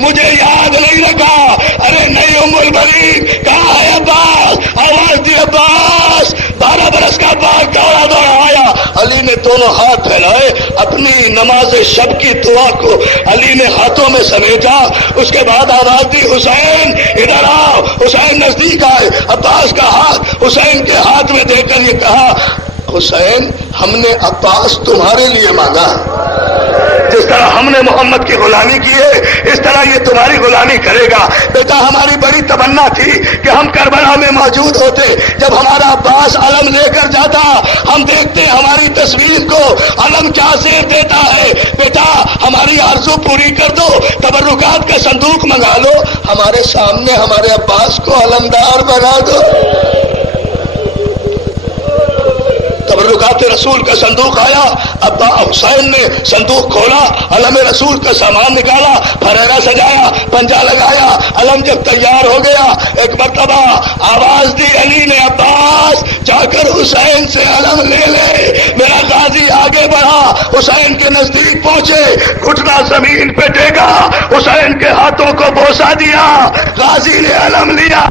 مجھے یاد نہیں رکھا۔ ارے نہیں ام البنین کہاں ہے عباس؟ آواز دی عباس، 12 برس کا عباس دوڑا دوڑا آیا، علی نے دونوں ہاتھ پھیلائے، اپنی نماز شب کی دعا کو علی نے ہاتھوں میں سمیٹا، اس کے بعد آواز دی حسین ادھر آؤ، حسین نزدیک آئے، عباس کا ہاتھ حسین کے ہاتھ میں دے کر یہ کہا حسین ہم نے عباس تمہارے لیے مانگا ہے، جس طرح ہم نے محمد کی غلامی کی ہے اس طرح یہ تمہاری غلامی کرے گا۔ بیٹا ہماری بڑی تمنا تھی کہ ہم کربلا میں موجود ہوتے، جب ہمارا عباس علم لے کر جاتا ہم دیکھتے ہماری تصویر کو علم کیا زیر دیتا ہے۔ بیٹا ہماری آرزو پوری کر دو، تبرکات کا صندوق منگا لو، ہمارے سامنے ہمارے عباس کو علمدار بنا دو۔ تبرکات رسول کا صندوق آیا، ابا حسین نے صندوق کھولا، علم رسول کا سامان نکالا، پھریرا سجایا، پنجا لگایا، علم جب تیار ہو گیا ایک مرتبہ آواز دی علی نے، عباس جا کر حسین سے علم لے لے۔ میرا غازی آگے بڑھا، حسین کے نزدیک پہنچے، گھٹنا زمین پہ ٹیکا، حسین کے ہاتھوں کو بوسہ دیا، غازی نے علم لیا۔